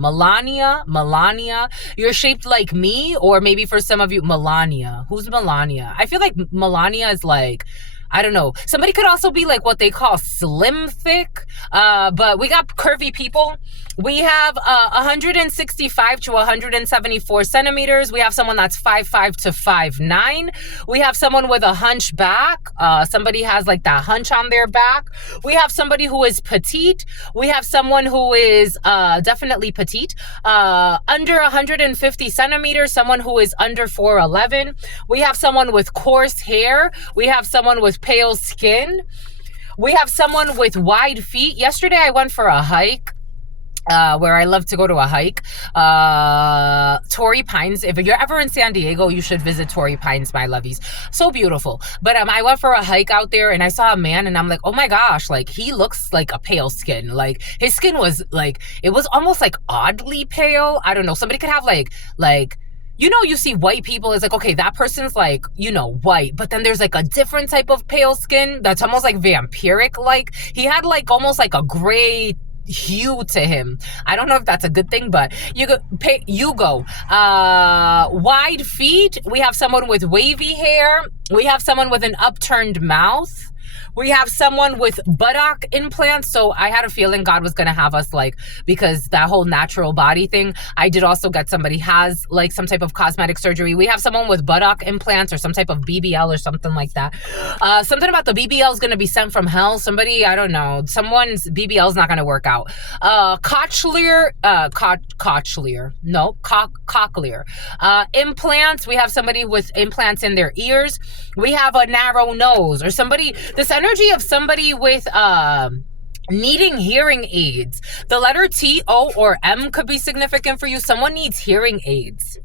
You're shaped like me, or maybe for some of you, Melania. Who's Melania? I feel like Melania is like, I don't know. Somebody could also be like what they call slim thick, but we got curvy people. We have 165 to 174 centimeters. We have someone that's 5'5" to 5'9". We have someone with a hunch back. Somebody has like that hunch on their back. We have somebody who is petite. We have someone who is definitely petite. Under 150 centimeters, someone who is under 4'11". We have someone with coarse hair. We have someone with pale skin. We have someone with wide feet. Yesterday I went for a hike. Where I love to go to a hike. Torrey Pines. If you're ever in San Diego, you should visit Torrey Pines, my lovies. So beautiful. But I went for a hike out there, and I saw a man, and I'm like, oh my gosh, like he looks like a pale skin. Like his skin was like, it was almost like oddly pale. I don't know. Somebody could have like you know, you see white people, it's like, okay, that person's like, you know, white. But then there's like a different type of pale skin that's almost like vampiric. Like he had like almost like a gray hue to him. I don't know if that's a good thing, but you go. Wide feet. We have someone with wavy hair. We have someone with an upturned mouth. We have someone with buttock implants. So I had a feeling God was going to have us like, because that whole natural body thing, I did also get somebody has like some type of cosmetic surgery. We have someone with buttock implants or some type of BBL or something like that. Something about the BBL is going to be sent from hell. Somebody, I don't know, someone's BBL is not going to work out. Cochlear, implants. We have somebody with implants in their ears. We have a narrow nose or somebody, this energy of somebody with needing hearing aids. The letter T, O, or M could be significant for you. Someone needs hearing aids.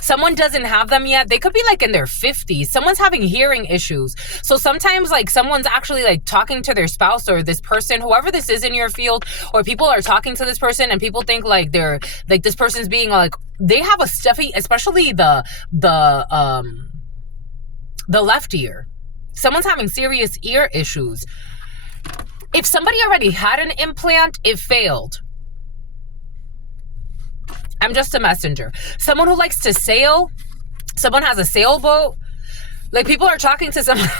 Someone doesn't have them yet. They could be like in their 50s. Someone's having hearing issues. So sometimes like someone's actually like talking to their spouse or this person, whoever this is in your field, or people are talking to this person and people think like they're like this person's being like, they have a stuffy, especially the left ear. Someone's having serious ear issues. If somebody already had an implant, it failed. I'm just a messenger. Someone who likes to sail, someone has a sailboat. Like people are talking to somebody.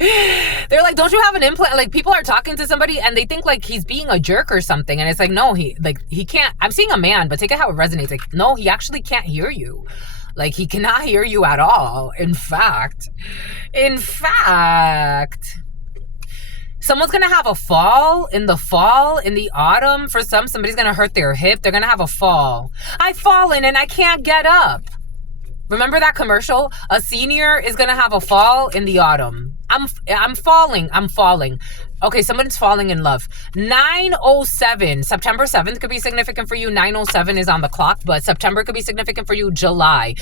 They're like, don't you have an implant? Like people are talking to somebody and they think like he's being a jerk or something. And it's like, no, he can't. I'm seeing a man, but take it how it resonates. Like, no, he actually can't hear you. Like he cannot hear you at all. In fact, someone's going to have a fall in the autumn. For somebody's going to hurt their hip. They're going to have a fall. I've fallen and I can't get up. Remember that commercial? A senior is going to have a fall in the autumn. I'm falling. Okay, someone's falling in love. 9/07, September 7th could be significant for you. 9/07 is on the clock, but September could be significant for you. July,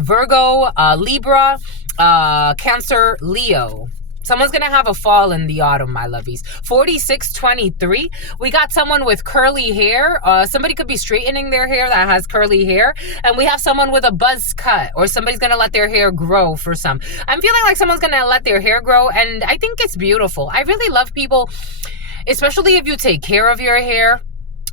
Virgo, Libra, Cancer, Leo. Someone's going to have a fall in the autumn, my lovies. 4623. We got someone with curly hair. Somebody could be straightening their hair that has curly hair. And we have someone with a buzz cut, or somebody's going to let their hair grow for some. I'm feeling like someone's going to let their hair grow, and I think it's beautiful. I really love people, especially if you take care of your hair.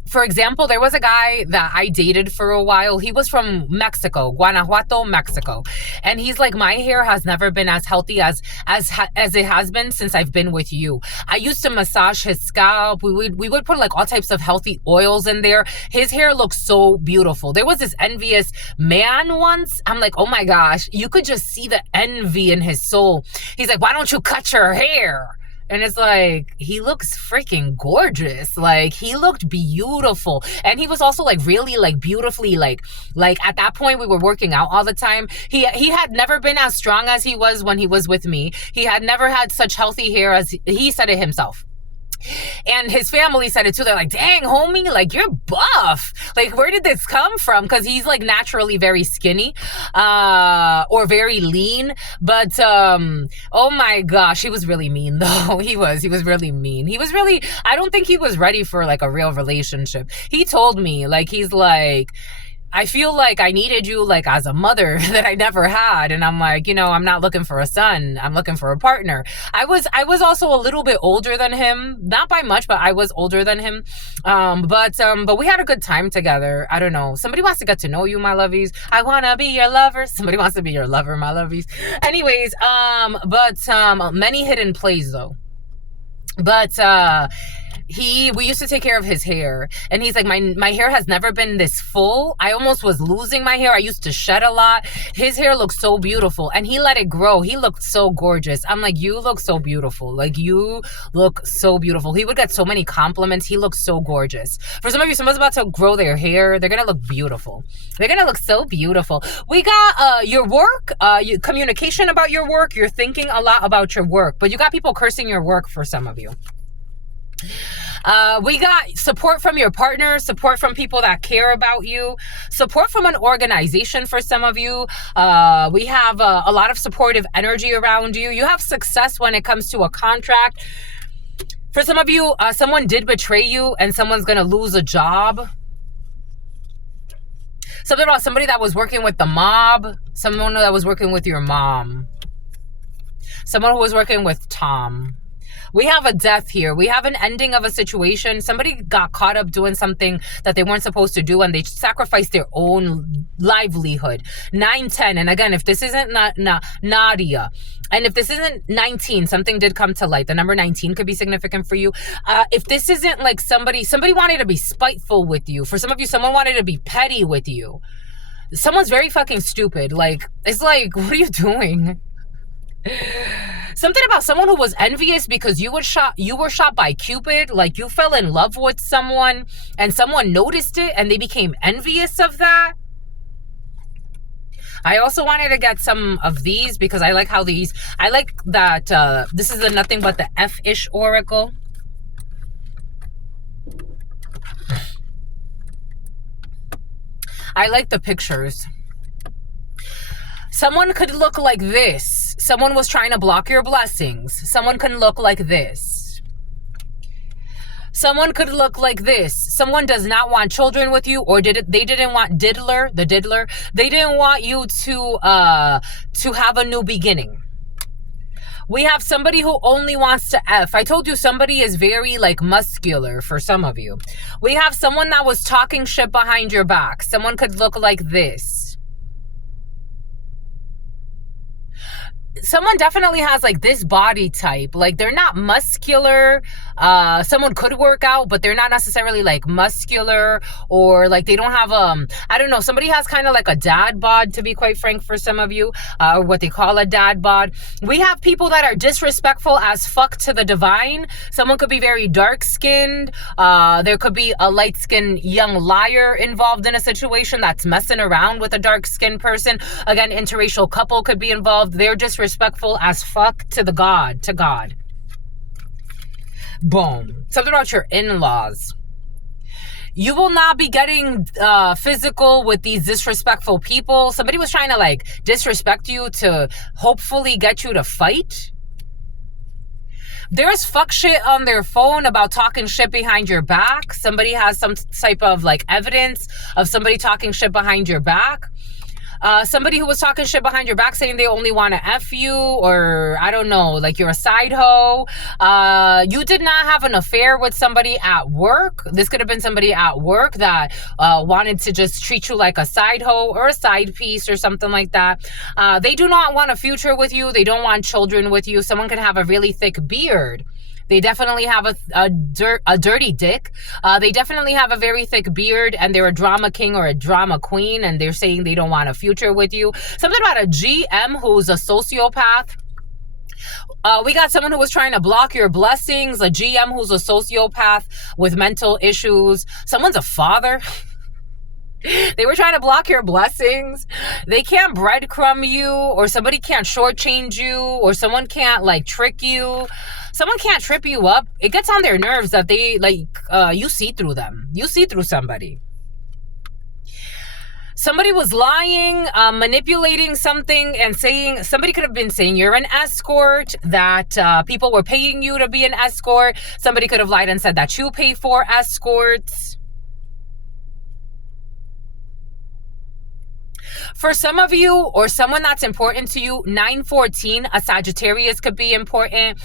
For example, there was a guy that I dated for a while. He was from Mexico, Guanajuato, Mexico. And he's like, my hair has never been as healthy as it has been since I've been with you. I used to massage his scalp. We would put like all types of healthy oils in there. His hair looks so beautiful. There was this envious man once. I'm like, oh my gosh, you could just see the envy in his soul. He's like, why don't you cut your hair? And it's like, he looks freaking gorgeous. Like, he looked beautiful. And he was also like really like beautifully like at that point we were working out all the time. He had never been as strong as he was when he was with me. He had never had such healthy hair as he said it himself. And his family said it too. They're like, dang, homie, like you're buff. Like, where did this come from? Because he's like naturally very skinny or very lean. But oh my gosh, he was really mean though. He was really mean. I don't think he was ready for like a real relationship. He told me like, he's like, I feel like I needed you like as a mother that I never had. And I'm like, I'm not looking for a son. I'm looking for a partner. I was also a little bit older than him. Not by much, but I was older than him. But we had a good time together. I don't know. Somebody wants to get to know you, my lovies. I want to be your lover. Somebody wants to be your lover, my lovies. Anyways, many hidden plays though. But we used to take care of his hair, and he's like, my hair has never been this full. I almost was losing my hair. I used to shed a lot. His hair looks so beautiful, and he let it grow. He looked so gorgeous. I'm like, you look so beautiful. Like, you look so beautiful. He would get so many compliments. He looks so gorgeous. For some of you, someone's about to grow their hair. They're gonna look beautiful. They're gonna look so beautiful. We got your work, communication about your work. You're thinking a lot about your work, but you got people cursing your work for some of you. We got support from your partner, support from people that care about you, support from an organization for some of you. We have a lot of supportive energy around you. You have success when it comes to a contract. For some of you, someone did betray you and someone's going to lose a job. Something about somebody that was working with the mob, someone that was working with your mom, someone who was working with Tom. We have a death here. We have an ending of a situation. Somebody got caught up doing something that they weren't supposed to do, and they sacrificed their own livelihood. 910. And again, if this isn't Nadia, and if this isn't 19, something did come to light. The number 19 could be significant for you. If this isn't like somebody wanted to be spiteful with you. For some of you, someone wanted to be petty with you. Someone's very fucking stupid. Like, it's like, what are you doing? Something about someone who was envious because you were shot by Cupid. Like, you fell in love with someone and someone noticed it and they became envious of that. I also wanted to get some of these because I like that this is a nothing but the F-ish oracle. I like the pictures. Someone could look like this. Someone was trying to block your blessings. Someone can look like this. Someone could look like this. Someone does not want children with you, or they didn't want the diddler. They didn't want you to have a new beginning. We have somebody who only wants to F. I told you somebody is very like muscular for some of you. We have someone that was talking shit behind your back. Someone could look like this. Someone definitely has like this body type. Like, they're not muscular. Someone could work out, but they're not necessarily like muscular, or like they don't have I don't know, somebody has kind of like a dad bod, to be quite frank, for some of you, or what they call a dad bod. We have people that are disrespectful as fuck to the divine. Someone could be very dark skinned. There could be a light skinned young liar involved in a situation that's messing around with a dark skinned person. Again, interracial couple could be involved. They're disrespectful as fuck to God. Boom. Something about your in-laws. You will not be getting physical with these disrespectful people. Somebody was trying to like disrespect you to hopefully get you to fight. There's fuck shit on their phone about talking shit behind your back. Somebody has some type of like evidence of somebody talking shit behind your back. Somebody who was talking shit behind your back, saying they only want to F you, or I don't know, like you're a side hoe. You did not have an affair with somebody at work. This could have been somebody at work that wanted to just treat you like a side hoe or a side piece or something like that. They do not want a future with you. They don't want children with you. Someone can have a really thick beard. They definitely have a dirty dick. They definitely have a very thick beard, and they're a drama king or a drama queen, and they're saying they don't want a future with you. Something about a GM who's a sociopath. We got someone who was trying to block your blessings, a GM who's a sociopath with mental issues. Someone's a father. They were trying to block your blessings. They can't breadcrumb you, or somebody can't shortchange you, or someone can't like trick you. Someone can't trip you up. It gets on their nerves that they like, you see through them. You see through somebody. Somebody was lying, manipulating something, and saying, somebody could have been saying you're an escort, that people were paying you to be an escort. Somebody could have lied and said that you pay for escorts. For some of you, or someone that's important to you, 914, a Sagittarius could be important.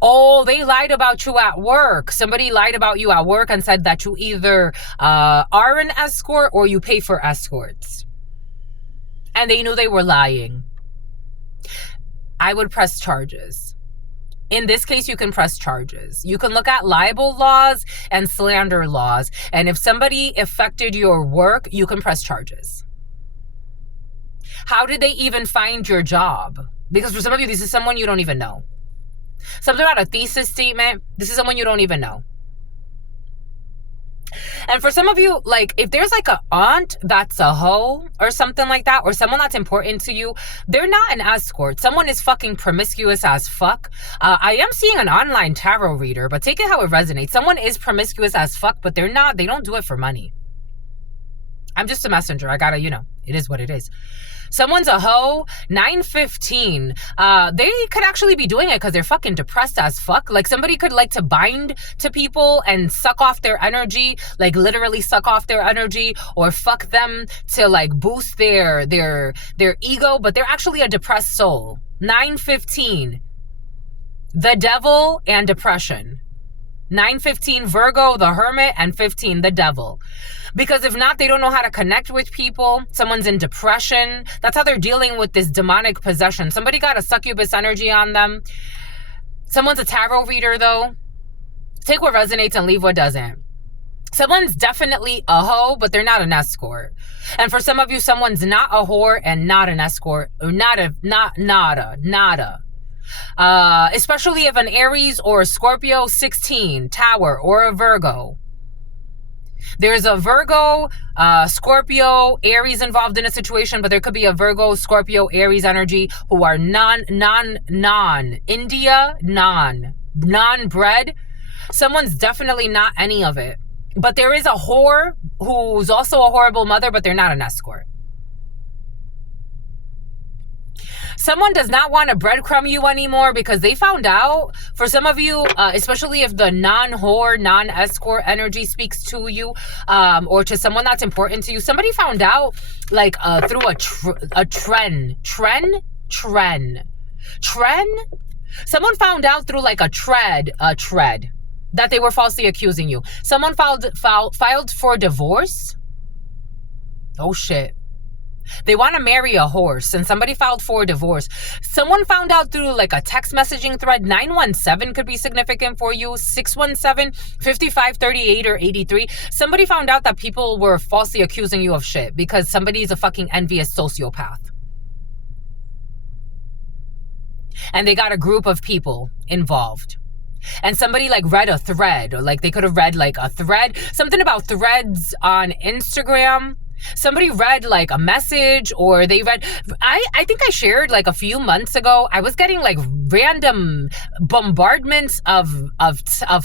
Oh, they lied about you at work. Somebody lied about you at work and said that you either are an escort or you pay for escorts. And they knew they were lying. I would press charges. In this case, you can press charges. You can look at libel laws and slander laws. And if somebody affected your work, you can press charges. How did they even find your job? Because for some of you, this is someone you don't even know. Something about a thesis statement. This is someone you don't even know. And for some of you, like, if there's like an aunt that's a hoe or something like that, or someone that's important to you, they're not an escort. Someone is fucking promiscuous as fuck. I am seeing an online tarot reader, but take it how it resonates. Someone is promiscuous as fuck, but they don't do it for money. I'm just a messenger. I gotta, it is what it is. Someone's a hoe, 915. They could actually be doing it because they're fucking depressed as fuck. Like, somebody could like to bind to people and suck off their energy, like literally suck off their energy, or fuck them to like boost their ego, but they're actually a depressed soul. 915. the devil and depression. 9-15 Virgo, the hermit, and 15 the devil. Because if not, they don't know how to connect with people. Someone's in depression. That's how they're dealing with this demonic possession. Somebody got a succubus energy on them. Someone's a tarot reader, though. Take what resonates and leave what doesn't. Someone's definitely a hoe, but they're not an escort. And for some of you, someone's not a whore and not an escort. Or nada. Especially if an Aries or a Scorpio 16, Tower, or a Virgo. There's a Virgo, Scorpio, Aries involved in a situation, but there could be a Virgo, Scorpio, Aries energy who are non-bred. Someone's definitely not any of it. But there is a whore who's also a horrible mother, but they're not an escort. Someone does not want to breadcrumb you anymore because they found out, for some of you, especially if the non-whore, non-escort energy speaks to you, or to someone that's important to you, somebody found out, like, through a trend. Someone found out through, like, a tread, that they were falsely accusing you. Someone filed for divorce. Oh, shit. They want to marry a horse, and somebody filed for divorce. Someone found out through, like, a text messaging thread. 917 could be significant for you. 617, 55, 38, or 83. Somebody found out that people were falsely accusing you of shit because somebody's a fucking envious sociopath. And they got a group of people involved. And somebody, like, read a thread, or, like, they could have read, like, a thread. Something about threads on Instagram. Somebody read, like, a message, or they read, I think I shared, like, a few months ago, I was getting, like, random bombardments of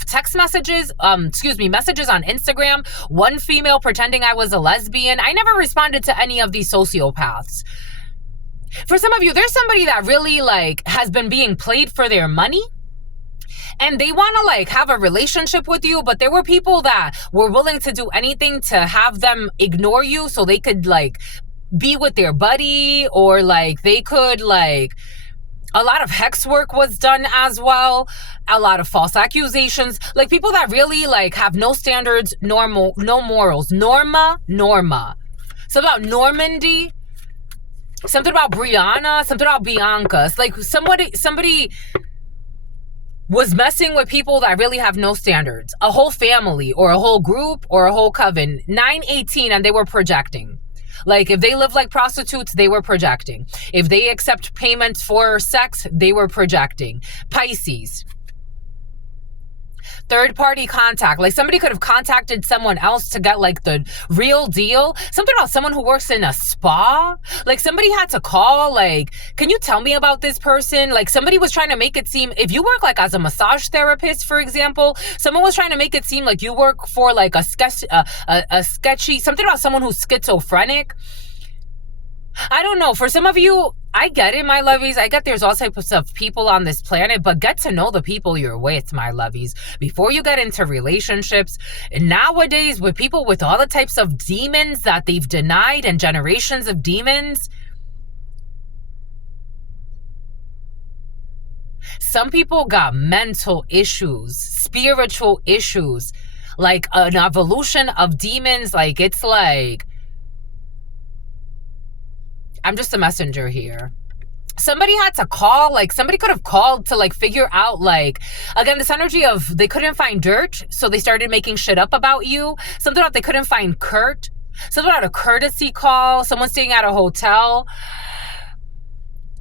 text messages, messages on Instagram. One female pretending I was a lesbian. I never responded to any of these sociopaths. For some of you, there's somebody that really, like, has been being played for their money. And they want to, like, have a relationship with you, but there were people that were willing to do anything to have them ignore you so they could, like, be with their buddy, or, like, they could, like, a lot of hex work was done as well. A lot of false accusations. Like, people that really, like, have no standards, no morals. Norma. Something about Normandy. Something about Brianna. Something about Bianca. It's like somebody was messing with people that really have no standards. A whole family, or a whole group, or a whole coven. 918, and they were projecting. Like, if they live like prostitutes, they were projecting. If they accept payments for sex, they were projecting. Pisces. Third-party contact. Like, somebody could have contacted someone else to get, like, the real deal. Something about someone who works in a spa. Like, somebody had to call, like, can you tell me about this person? Like, somebody was trying to make it seem, if you work, like, as a massage therapist, for example, someone was trying to make it seem like you work for, like, a sketchy, something about someone who's schizophrenic. I don't know. For some of you, I get it, my lovies. I get there's all types of people on this planet, but get to know the people you're with, my lovies, before you get into relationships. And nowadays, with people with all the types of demons that they've denied, and generations of demons, some people got mental issues, spiritual issues, like an evolution of demons. Like, it's like, I'm just a messenger here. Somebody had to call, like, somebody could have called to, like, figure out, like, again, this energy of they couldn't find dirt, so they started making shit up about you. Something about they couldn't find Kurt. Something about a courtesy call. Someone staying at a hotel.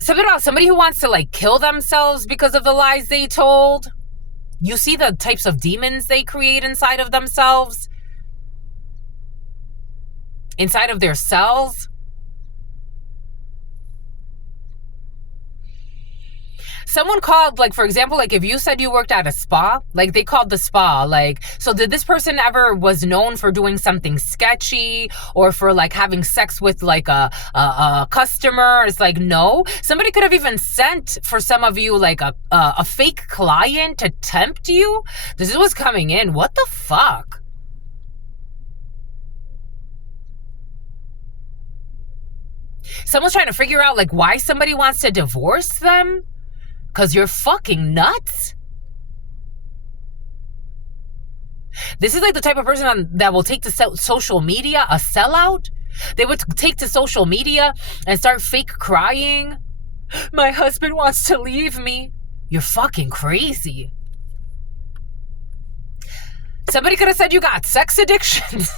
Something about somebody who wants to, like, kill themselves because of the lies they told. You see the types of demons they create inside of themselves? Inside of their cells? Someone called, like, for example, like, if you said you worked at a spa, like, they called the spa, like, so did this person ever was known for doing something sketchy, or for, like, having sex with, like, a customer? It's like, no. Somebody could have even sent, for some of you, like, a fake client to tempt you. This was coming in. What the fuck? Someone's trying to figure out, like, why somebody wants to divorce them. Because you're fucking nuts. This is like the type of person that will take to social media, a sellout. They would take to social media and start fake crying. My husband wants to leave me. You're fucking crazy. Somebody could have said you got sex addictions.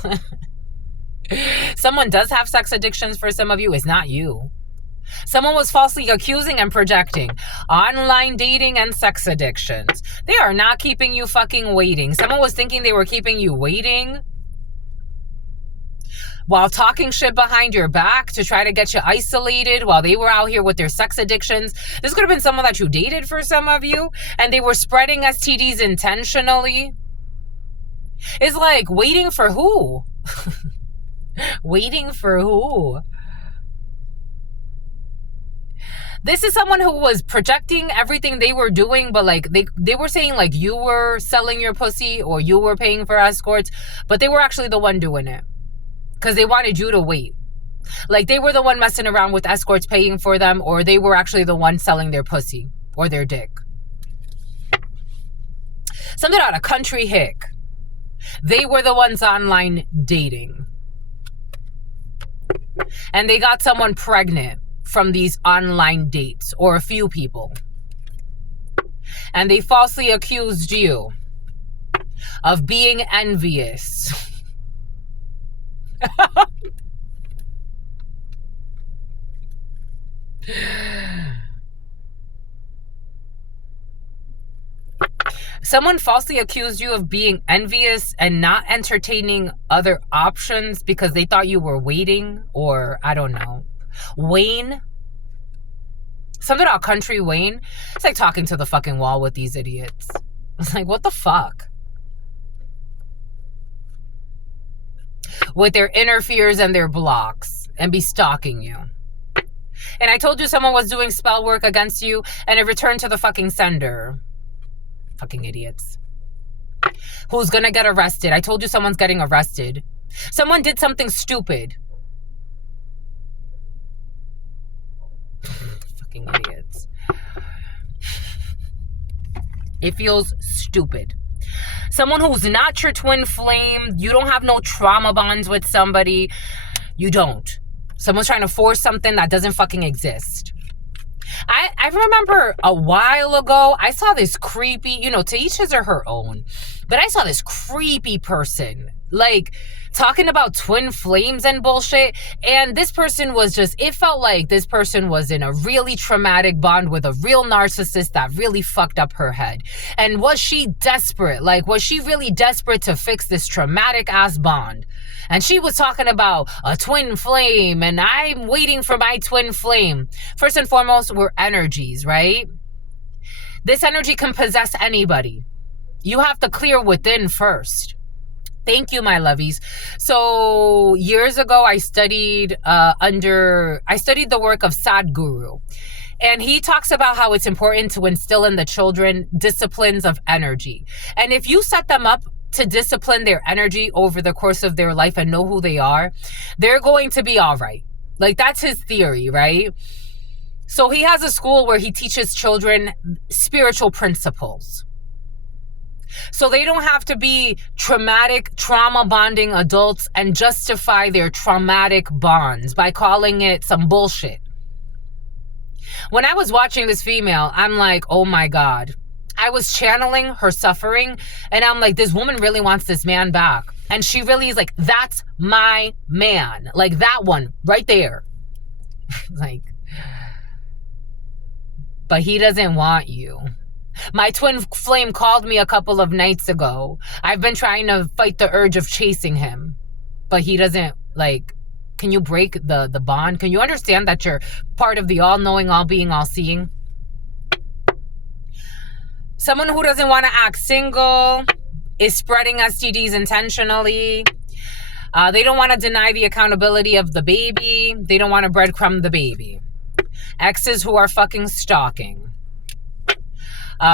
Someone does have sex addictions for some of you. It's not you. Someone was falsely accusing and projecting online dating and sex addictions. They are not keeping you fucking waiting. Someone was thinking they were keeping you waiting while talking shit behind your back to try to get you isolated while they were out here with their sex addictions. This could have been someone that you dated for some of you, and they were spreading STDs intentionally. It's like, waiting for who? Waiting for who? This is someone who was projecting everything they were doing, but like they were saying like you were selling your pussy or you were paying for escorts, but they were actually the one doing it because they wanted you to wait. Like they were the one messing around with escorts paying for them, or they were actually the one selling their pussy or their dick. Something out of country hick. They were the ones online dating. And they got someone pregnant from these online dates, or a few people. And they falsely accused you of being envious. Someone falsely accused you of being envious and not entertaining other options because they thought you were waiting, or I don't know. Wayne? Something about country Wayne? It's like talking to the fucking wall with these idiots. It's like, what the fuck? With their inner fears and their blocks and be stalking you. And I told you someone was doing spell work against you and it returned to the fucking sender. Fucking idiots. Who's gonna get arrested? I told you someone's getting arrested. Someone did something stupid. Fucking idiots. It feels stupid. Someone who's not your twin flame. You don't have no trauma bonds with somebody. You don't. Someone's trying to force something that doesn't fucking exist. I remember a while ago, I saw this creepy, you know, to each his or her own, but I saw this creepy person, like, talking about twin flames and bullshit, and this person was just, it felt like this person was in a really traumatic bond with a real narcissist that really fucked up her head. And was she desperate? Like, was she really desperate to fix this traumatic ass bond? And she was talking about a twin flame, and I'm waiting for my twin flame. First and foremost, we're energies, right? This energy can possess anybody. You have to clear within first. Thank you, my lovies. So years ago, I studied the work of Sadhguru. And he talks about how it's important to instill in the children disciplines of energy. And if you set them up to discipline their energy over the course of their life and know who they are, they're going to be all right. Like, that's his theory, right? So he has a school where he teaches children spiritual principles. So they don't have to be trauma bonding adults and justify their traumatic bonds by calling it some bullshit. When I was watching this female, I'm like, oh my God. I was channeling her suffering, and I'm like, this woman really wants this man back. And she really is like, that's my man. Like, that one right there. Like, but he doesn't want you. My twin flame called me a couple of nights ago. I've been trying to fight the urge of chasing him, but he doesn't, like, can you break the bond? Can you understand that you're part of the all-knowing, all-being, all-seeing? Someone who doesn't want to act single is spreading STDs intentionally. They don't want to deny the accountability of the baby. They don't want to breadcrumb the baby. Exes who are fucking stalking.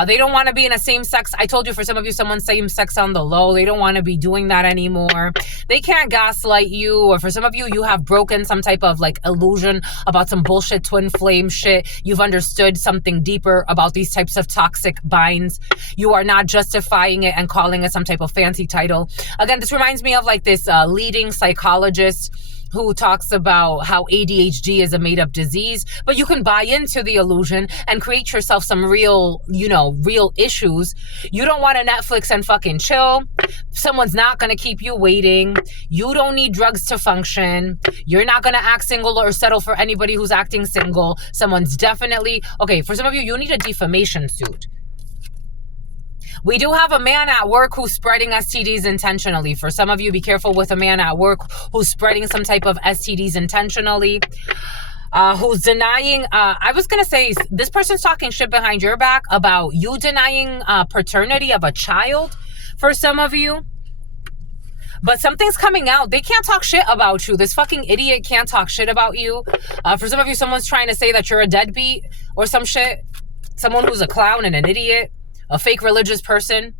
They don't want to be in a same sex. I told you, for some of you, someone's same sex on the low. They don't want to be doing that anymore. They can't gaslight you. Or for some of you, you have broken some type of like illusion about some bullshit twin flame shit. You've understood something deeper about these types of toxic binds. You are not justifying it and calling it some type of fancy title. Again, this reminds me of like this leading psychologist who talks about how ADHD is a made-up disease, but you can buy into the illusion and create yourself some real, real issues. You don't want to Netflix and fucking chill. Someone's not going to keep you waiting. You don't need drugs to function. You're not going to act single or settle for anybody who's acting single. Someone's definitely... Okay, for some of you, you need a defamation suit. We do have a man at work who's spreading STDs intentionally. For some of you, be careful with a man at work who's spreading some type of STDs intentionally. Who's denying... I was going to say, this person's talking shit behind your back about you denying paternity of a child for some of you. But something's coming out. They can't talk shit about you. This fucking idiot can't talk shit about you. For some of you, someone's trying to say that you're a deadbeat or some shit. Someone who's a clown and an idiot. A fake religious person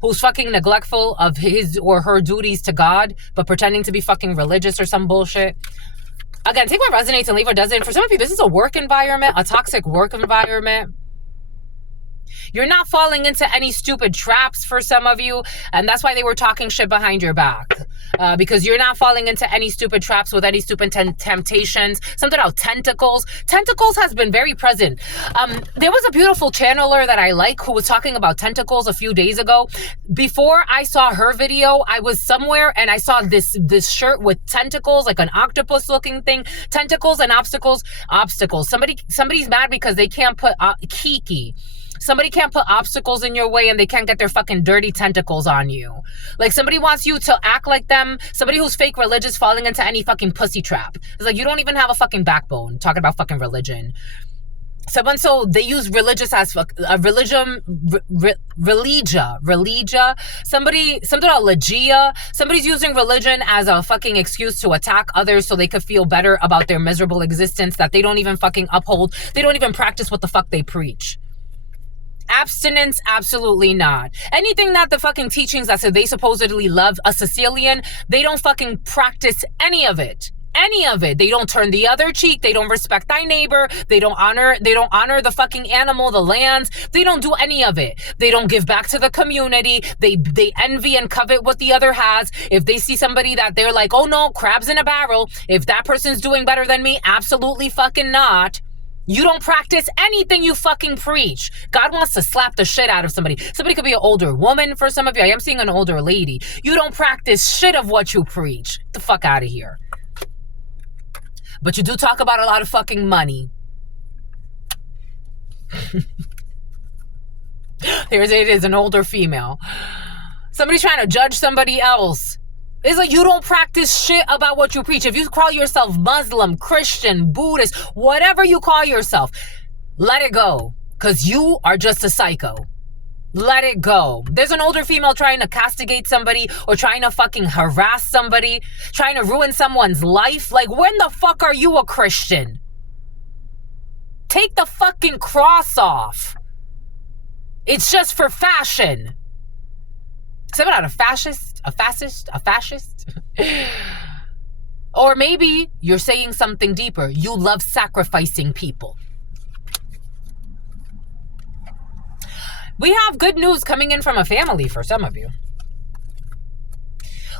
who's fucking neglectful of his or her duties to God, but pretending to be fucking religious or some bullshit. Again, take what resonates and leave what doesn't. For some of you, this is a work environment, a toxic work environment. You're not falling into any stupid traps for some of you. And that's why they were talking shit behind your back. Because you're not falling into any stupid traps with any stupid temptations. Something about tentacles. Tentacles has been very present. There was a beautiful channeler that I like who was talking about tentacles a few days ago. Before I saw her video, I was somewhere and I saw this shirt with tentacles, like an octopus looking thing. Tentacles and obstacles. Somebody's mad because they can't put Kiki. Somebody can't put obstacles in your way and they can't get their fucking dirty tentacles on you. Like somebody wants you to act like them. Somebody who's fake religious falling into any fucking pussy trap. It's like, you don't even have a fucking backbone talking about fucking religion. So they use religious as religia. Something about legia. Somebody's using religion as a fucking excuse to attack others so they could feel better about their miserable existence that they don't even fucking uphold. They don't even practice what the fuck they preach. Abstinence, absolutely not. Anything that the fucking teachings that said they supposedly love a Sicilian, they don't fucking practice any of it. Any of it. They don't turn the other cheek. They don't respect thy neighbor. They don't honor the fucking animal, the lands. They don't do any of it. They don't give back to the community. They envy and covet what the other has. If they see somebody that they're like, oh no, crabs in a barrel. If that person's doing better than me, absolutely fucking not. You don't practice anything you fucking preach. God wants to slap the shit out of somebody. Somebody could be an older woman for some of you. I am seeing an older lady. You don't practice shit of what you preach. Get the fuck out of here. But you do talk about a lot of fucking money. Here it is, an older female. Somebody's trying to judge somebody else. It's like you don't practice shit about what you preach. If you call yourself Muslim, Christian, Buddhist, whatever you call yourself, let it go. Because you are just a psycho. Let it go. There's an older female trying to castigate somebody or trying to fucking harass somebody, trying to ruin someone's life. Like, when the fuck are you a Christian? Take the fucking cross off. It's just for fashion. Except not a fascist. A fascist? Or maybe you're saying something deeper. You love sacrificing people. We have good news coming in from a family for some of you.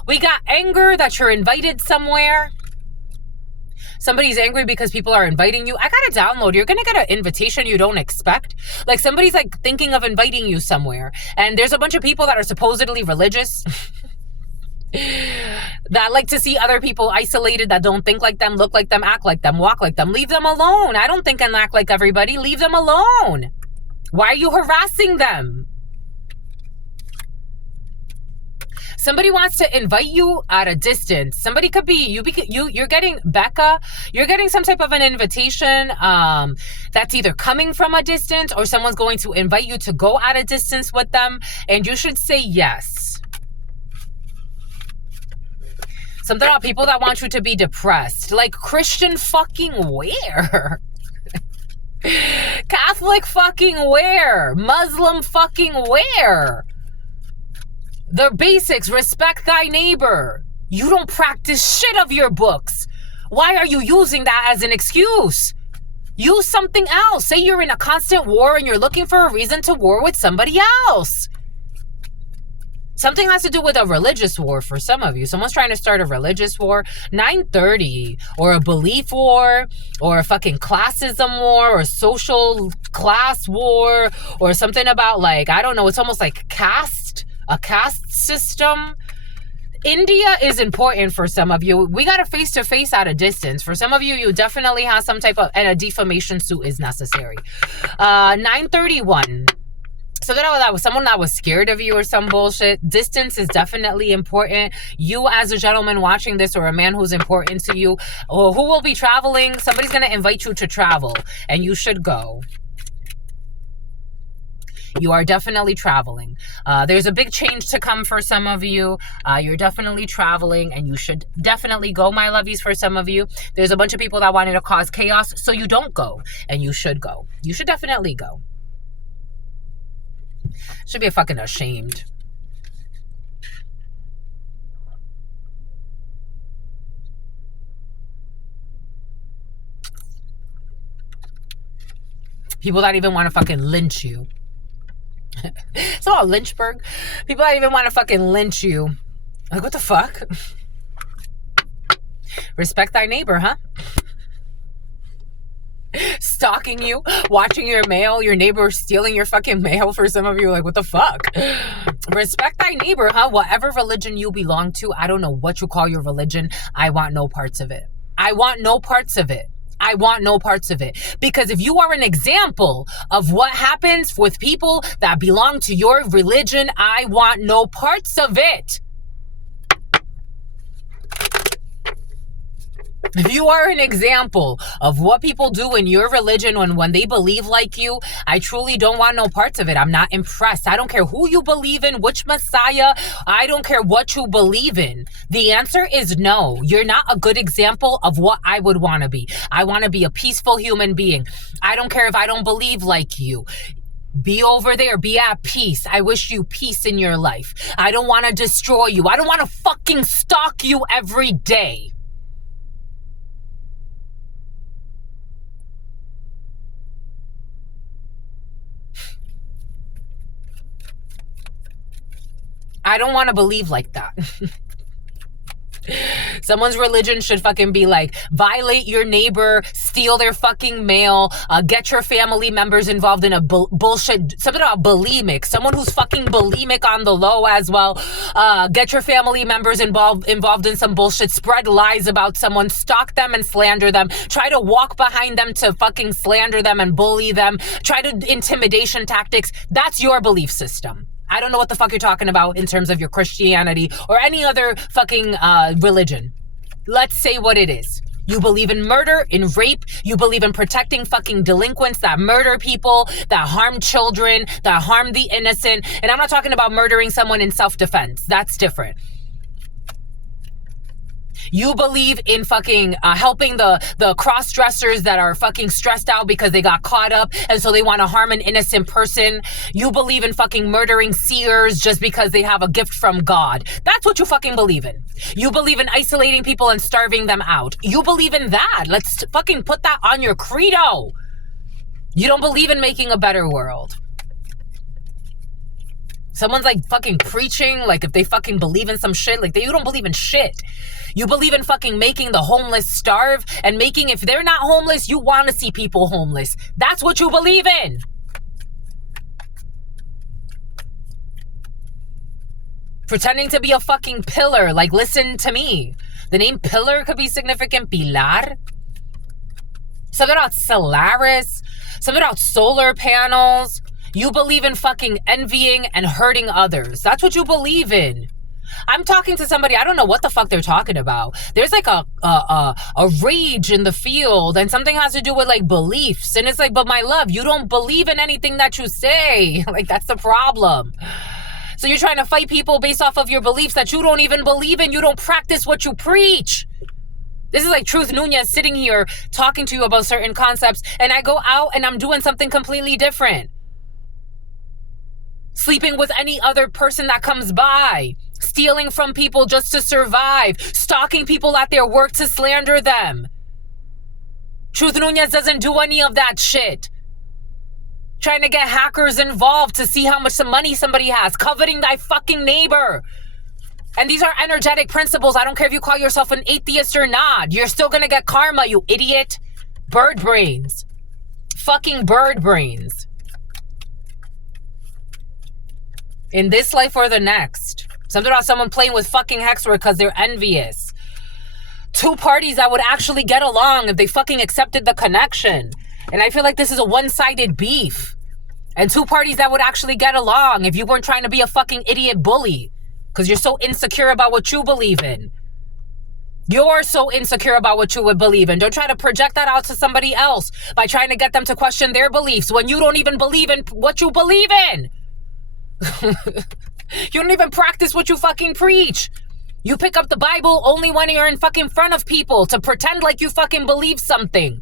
We got anger that you're invited somewhere. Somebody's angry because people are inviting you. I got a download. You're going to get an invitation you don't expect. Like somebody's like thinking of inviting you somewhere. And there's a bunch of people that are supposedly religious. That like to see other people isolated, that don't think like them, look like them, act like them, walk like them. Leave them alone. I don't think and act like everybody. Leave them alone. Why are you harassing them? Somebody wants to invite you at a distance. Somebody could be, you're getting, Becca, you're getting some type of an invitation that's either coming from a distance or someone's going to invite you to go at a distance with them. And you should say yes. Something about people that want you to be depressed. Like Christian fucking where? Catholic fucking where? Muslim fucking where? The basics, respect thy neighbor. You don't practice shit of your books. Why are you using that as an excuse? Use something else. Say you're in a constant war and you're looking for a reason to war with somebody else. Something has to do with a religious war for some of you. Someone's trying to start a religious war. 930, or a belief war, or a fucking classism war, or a social class war, or something about like, I don't know, it's almost like a caste system. India is important for some of you. We got a face-to-face at a distance. For some of you, you definitely have some type of, and a defamation suit is necessary. 931. So that was someone that was scared of you or some bullshit. Distance is definitely important. You as a gentleman watching this, or a man who's important to you, or who will be traveling, somebody's going to invite you to travel and you should go. You are definitely traveling. There's a big change to come for some of you. You're definitely traveling and you should definitely go, my lovies, for some of you. There's a bunch of people that wanted to cause chaos, so you don't go, and you should go. You should definitely go. Should be fucking ashamed. People that even want to fucking lynch you. It's all Lynchburg. People that even want to fucking lynch you. Like, what the fuck? Respect thy neighbor, huh? Stalking you, watching your mail, your neighbor stealing your fucking mail. For some of you, like, what the fuck? Respect thy neighbor, huh? Whatever religion you belong to, I don't know what you call your religion. I want no parts of it. I want no parts of it. I want no parts of it. Because if you are an example of what happens with people that belong to your religion, I want no parts of it. If you are an example of what people do in your religion when they believe like you, I truly don't want no parts of it. I'm not impressed. I don't care who you believe in, which Messiah. I don't care what you believe in. The answer is no. You're not a good example of what I would want to be. I want to be a peaceful human being. I don't care if I don't believe like you. Be over there. Be at peace. I wish you peace in your life. I don't want to destroy you. I don't want to fucking stalk you every day. I don't want to believe like that. Someone's religion should fucking be like, violate your neighbor, steal their fucking mail, get your family members involved in a bullshit, something about bulimic, someone who's fucking bulimic on the low as well. Get your family members involved in some bullshit, spread lies about someone, stalk them and slander them, try to walk behind them to fucking slander them and bully them, try to intimidation tactics. That's your belief system. I don't know what the fuck you're talking about in terms of your Christianity or any other fucking religion. Let's say what it is. You believe in murder, in rape. You believe in protecting fucking delinquents that murder people, that harm children, that harm the innocent. And I'm not talking about murdering someone in self-defense. That's different. You believe in fucking helping the cross-dressers that are fucking stressed out because they got caught up and so they want to harm an innocent person. You believe in fucking murdering seers just because they have a gift from God. That's what you fucking believe in. You believe in isolating people and starving them out. You believe in that. Let's fucking put that on your credo. You don't believe in making a better world. Someone's like fucking preaching, like if they fucking believe in some shit, like you don't believe in shit. You believe in fucking making the homeless starve and making, if they're not homeless, you want to see people homeless. That's what you believe in. Pretending to be a fucking pillar, like listen to me. The name pillar could be significant. Pilar. Something about Solaris. Something about solar panels. You believe in fucking envying and hurting others. That's what you believe in. I'm talking to somebody, I don't know what the fuck they're talking about. There's like a rage in the field and something has to do with like beliefs. And it's like, but my love, you don't believe in anything that you say. Like that's the problem. So you're trying to fight people based off of your beliefs that you don't even believe in. You don't practice what you preach. This is like Truth Nunez sitting here talking to you about certain concepts, and I go out and I'm doing something completely different. Sleeping with any other person that comes by. Stealing from people just to survive. Stalking people at their work to slander them. Truth Nunez doesn't do any of that shit. Trying to get hackers involved to see how much money somebody has. Coveting thy fucking neighbor. And these are energetic principles. I don't care if you call yourself an atheist or not. You're still gonna get karma, you idiot. Bird brains. Fucking bird brains. In this life or the next. Something about someone playing with fucking hexwork because they're envious. Two parties that would actually get along if they fucking accepted the connection. And I feel like this is a one-sided beef. And two parties that would actually get along if you weren't trying to be a fucking idiot bully. Because you're so insecure about what you believe in. You're so insecure about what you would believe in. Don't try to project that out to somebody else by trying to get them to question their beliefs when you don't even believe in what you believe in. You don't even practice what you fucking preach. You pick up the Bible only when you're in fucking front of people to pretend like you fucking believe something.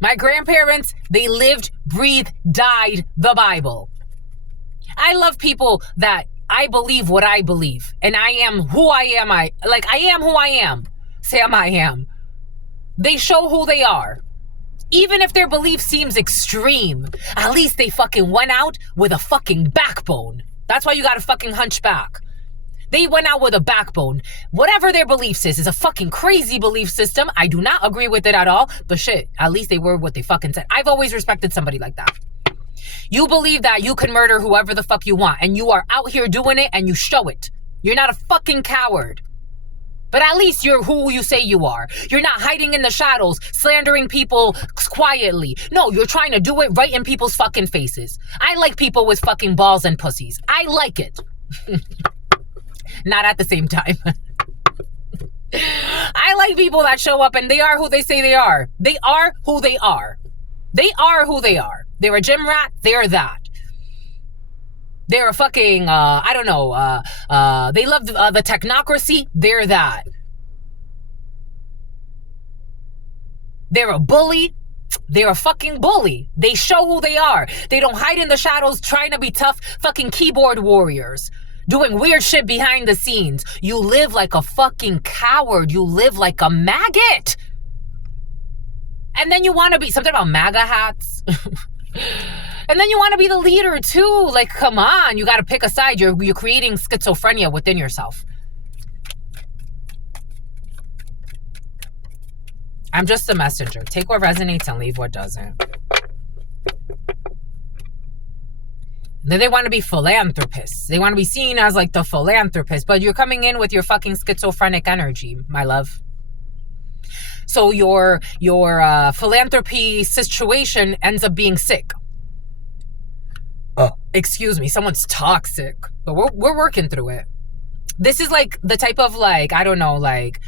My grandparents, they lived, breathed, died the Bible. I love people that I believe what I believe. And I am who I am. I am who I am. Sam I am. They show who they are. Even if their belief seems extreme, at least they fucking went out with a fucking backbone. That's why you gotta fucking hunch back. They went out with a backbone. Whatever their beliefs is a fucking crazy belief system. I do not agree with it at all. But shit, at least they were what they fucking said. I've always respected somebody like that. You believe that you can murder whoever the fuck you want. And you are out here doing it and you show it. You're not a fucking coward. But at least you're who you say you are. You're not hiding in the shadows, slandering people quietly. No, you're trying to do it right in people's fucking faces. I like people with fucking balls and pussies. I like it. Not at the same time. I like people that show up and they are who they say they are. They are who they are. They are who they are. They're a gym rat. They're that. They're a fucking, they love the technocracy. They're that. They're a bully. They're a fucking bully. They show who they are. They don't hide in the shadows trying to be tough fucking keyboard warriors. Doing weird shit behind the scenes. You live like a fucking coward. You live like a maggot. And then you want to be, something about MAGA hats. And then you want to be the leader too. Like, come on, you got to pick a side. You're creating schizophrenia within yourself. I'm just a messenger. Take what resonates and leave what doesn't. Then they want to be philanthropists. They want to be seen as like the philanthropist, but you're coming in with your fucking schizophrenic energy, my love. So your philanthropy situation ends up being sick. Excuse me, someone's toxic, but we're working through it. This is like the type of like, I don't know, like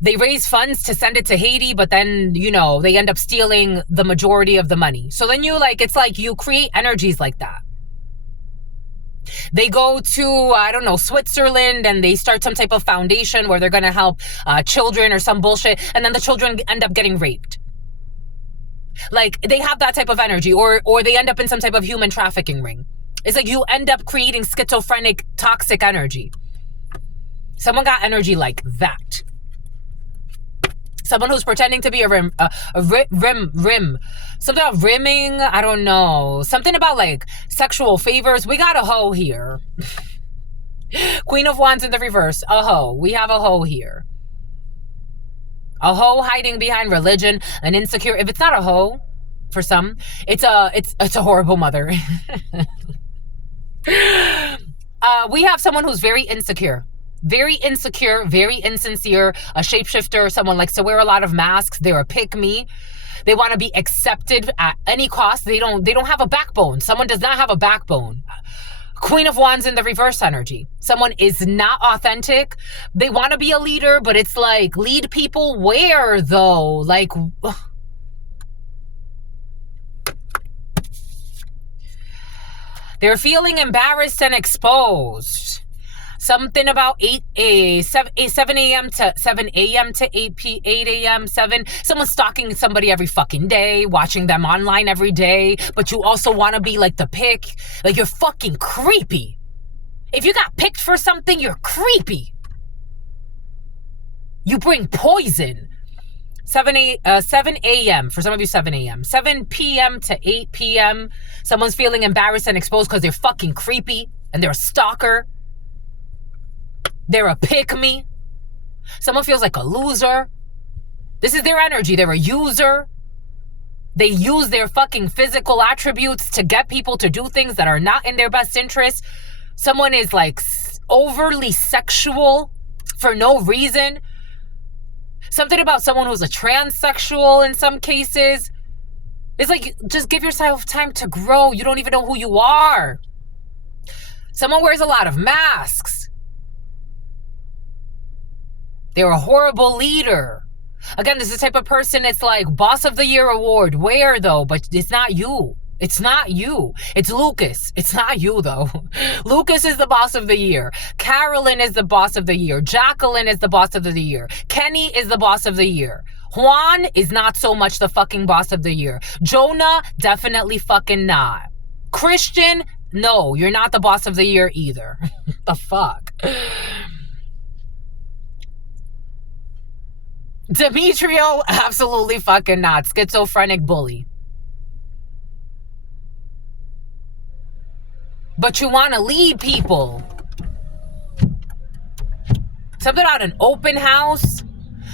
they raise funds to send it to Haiti, but then, you know, they end up stealing the majority of the money. So then you like, it's like you create energies like that. They go to, I don't know, Switzerland and they start some type of foundation where they're going to help children or some bullshit. And then the children end up getting raped. Like they have that type of energy or they end up in some type of human trafficking ring. It's like you end up creating schizophrenic, toxic energy. Someone got energy like that. Someone who's pretending to be a rim. Something about rimming. I don't know. Something about like sexual favors. We got a hoe here. Queen of Wands in the reverse. A hoe. We have a hoe here. A hoe hiding behind religion. An insecure. If it's not a hoe, for some, it's a horrible mother. We have someone who's very insecure. Very insecure, very insincere, a shapeshifter, someone likes to wear a lot of masks. They're a pick-me. They want to be accepted at any cost. They don't have a backbone. Someone does not have a backbone. Queen of Wands in the reverse energy. Someone is not authentic. They want to be a leader, but it's like, lead people where though? Like, they're feeling embarrassed and exposed. Something about 7 a.m. to 7 a.m. to 8 a.m. 7. Someone's stalking somebody every fucking day, watching them online every day, but you also want to be like the pick. Like, you're fucking creepy. If you got picked for something, you're creepy. You bring poison. 7 a.m. For some of you, 7 a.m. 7 p.m. to 8 p.m. Someone's feeling embarrassed and exposed because they're fucking creepy and they're a stalker. They're a pick-me. Someone feels like a loser. This is their energy. They're a user. They use their fucking physical attributes to get people to do things that are not in their best interest. Someone is like overly sexual for no reason. Something about someone who's a transsexual in some cases. It's like, just give yourself time to grow. You don't even know who you are. Someone wears a lot of masks. They're a horrible leader. Again, this is the type of person, it's like Boss of the Year award. Where though? But it's not you. It's not you. It's Lucas. It's not you, though. Lucas is the boss of the year. Carolyn is the boss of the year. Jacqueline is the boss of the year. Kenny is the boss of the year. Juan is not so much the fucking boss of the year. Jonah, definitely fucking not. Christian, no, you're not the boss of the year either. The fuck? Demetrio, absolutely fucking not. Schizophrenic bully. But you want to lead people. Something about an open house.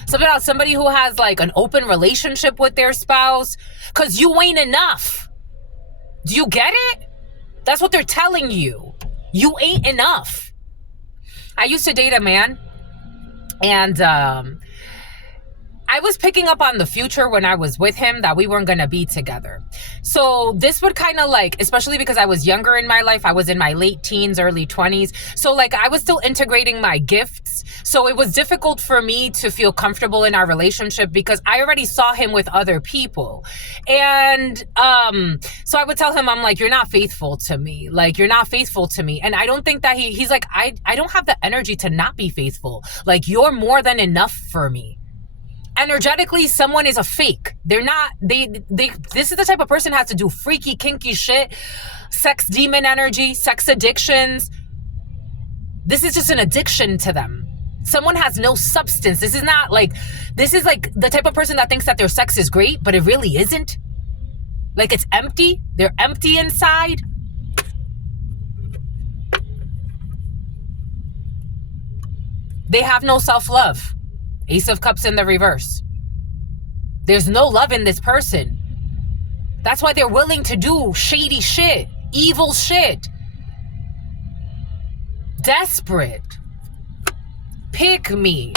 Something about somebody who has like an open relationship with their spouse. Because you ain't enough. Do you get it? That's what they're telling you. You ain't enough. I used to date a man. And I was picking up on the future when I was with him that we weren't going to be together. So this would kind of like, especially because I was younger in my life, I was in my late teens, early 20s. So like I was still integrating my gifts. So it was difficult for me to feel comfortable in our relationship because I already saw him with other people. And so I would tell him, I'm like, you're not faithful to me. Like, you're not faithful to me. And I don't think that he's like, I don't have the energy to not be faithful. Like, you're more than enough for me. Energetically, someone is a fake. They're not, this is the type of person who has to do freaky, kinky shit, sex demon energy, sex addictions. This is just an addiction to them. Someone has no substance. This is not like, this is like the type of person that thinks that their sex is great, but it really isn't. Like, it's empty. They're empty inside. They have no self-love. Ace of Cups in the reverse. There's no love in this person. That's why they're willing to do shady shit, evil shit. Desperate. Pick me.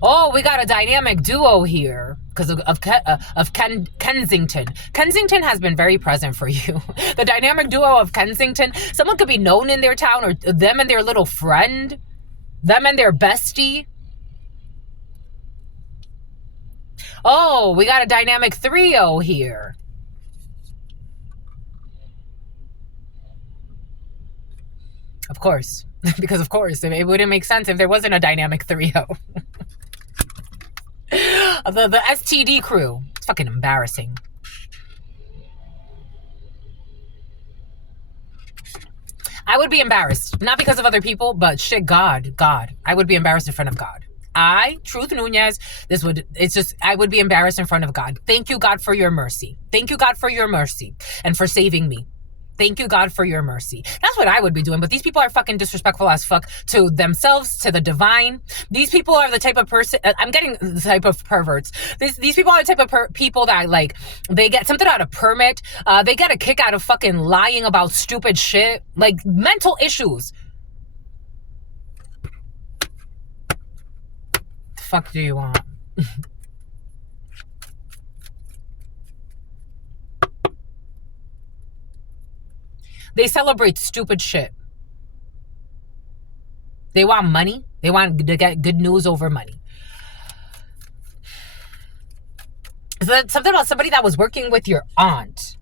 Oh, we got a dynamic duo here because of Kensington. Kensington has been very present for you. The dynamic duo of Kensington. Someone could be known in their town, or them and their little friend. Them and their bestie. Oh, we got a dynamic trio here. Of course. Because of course, it wouldn't make sense if there wasn't a dynamic trio. The STD crew. It's fucking embarrassing. I would be embarrassed. Not because of other people, but shit, God. I would be embarrassed in front of God. Truth Nunez, I would be embarrassed in front of God. Thank you, God, for your mercy. Thank you, God, for your mercy and for saving me. Thank you, God, for your mercy. That's what I would be doing. But these people are fucking disrespectful as fuck to themselves, to the divine. These people are the type of person, I'm getting the type of perverts. These people are the type of people that, like, they get something out of permit. They get a kick out of fucking lying about stupid shit. Like, mental issues. The fuck do you want? They celebrate stupid shit. They want money. They want to get good news over money. So something about somebody that was working with your aunt.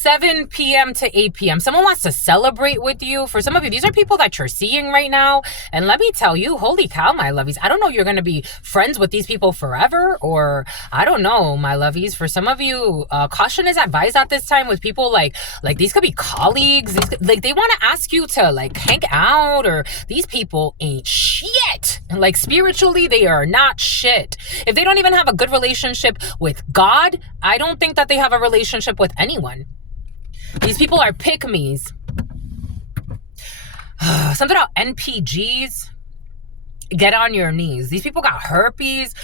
7 p.m. to 8 p.m. Someone wants to celebrate with you. For some of you, these are people that you're seeing right now. And let me tell you, holy cow, my lovies, I don't know, you're going to be friends with these people forever, or I don't know, my lovies. For some of you, caution is advised at this time with people like these could be colleagues. Like they want to ask you to like hang out, or these people ain't shit. Like spiritually, they are not shit. If they don't even have a good relationship with God, I don't think that they have a relationship with anyone. These people are pick-me's. Something about NPGs. Get on your knees. These people got herpes.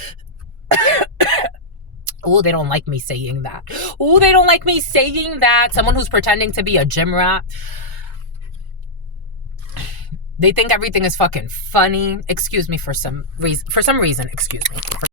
Oh, they don't like me saying that. Oh, they don't like me saying that. Someone who's pretending to be a gym rat. They think everything is fucking funny. Excuse me for some reason. Excuse me.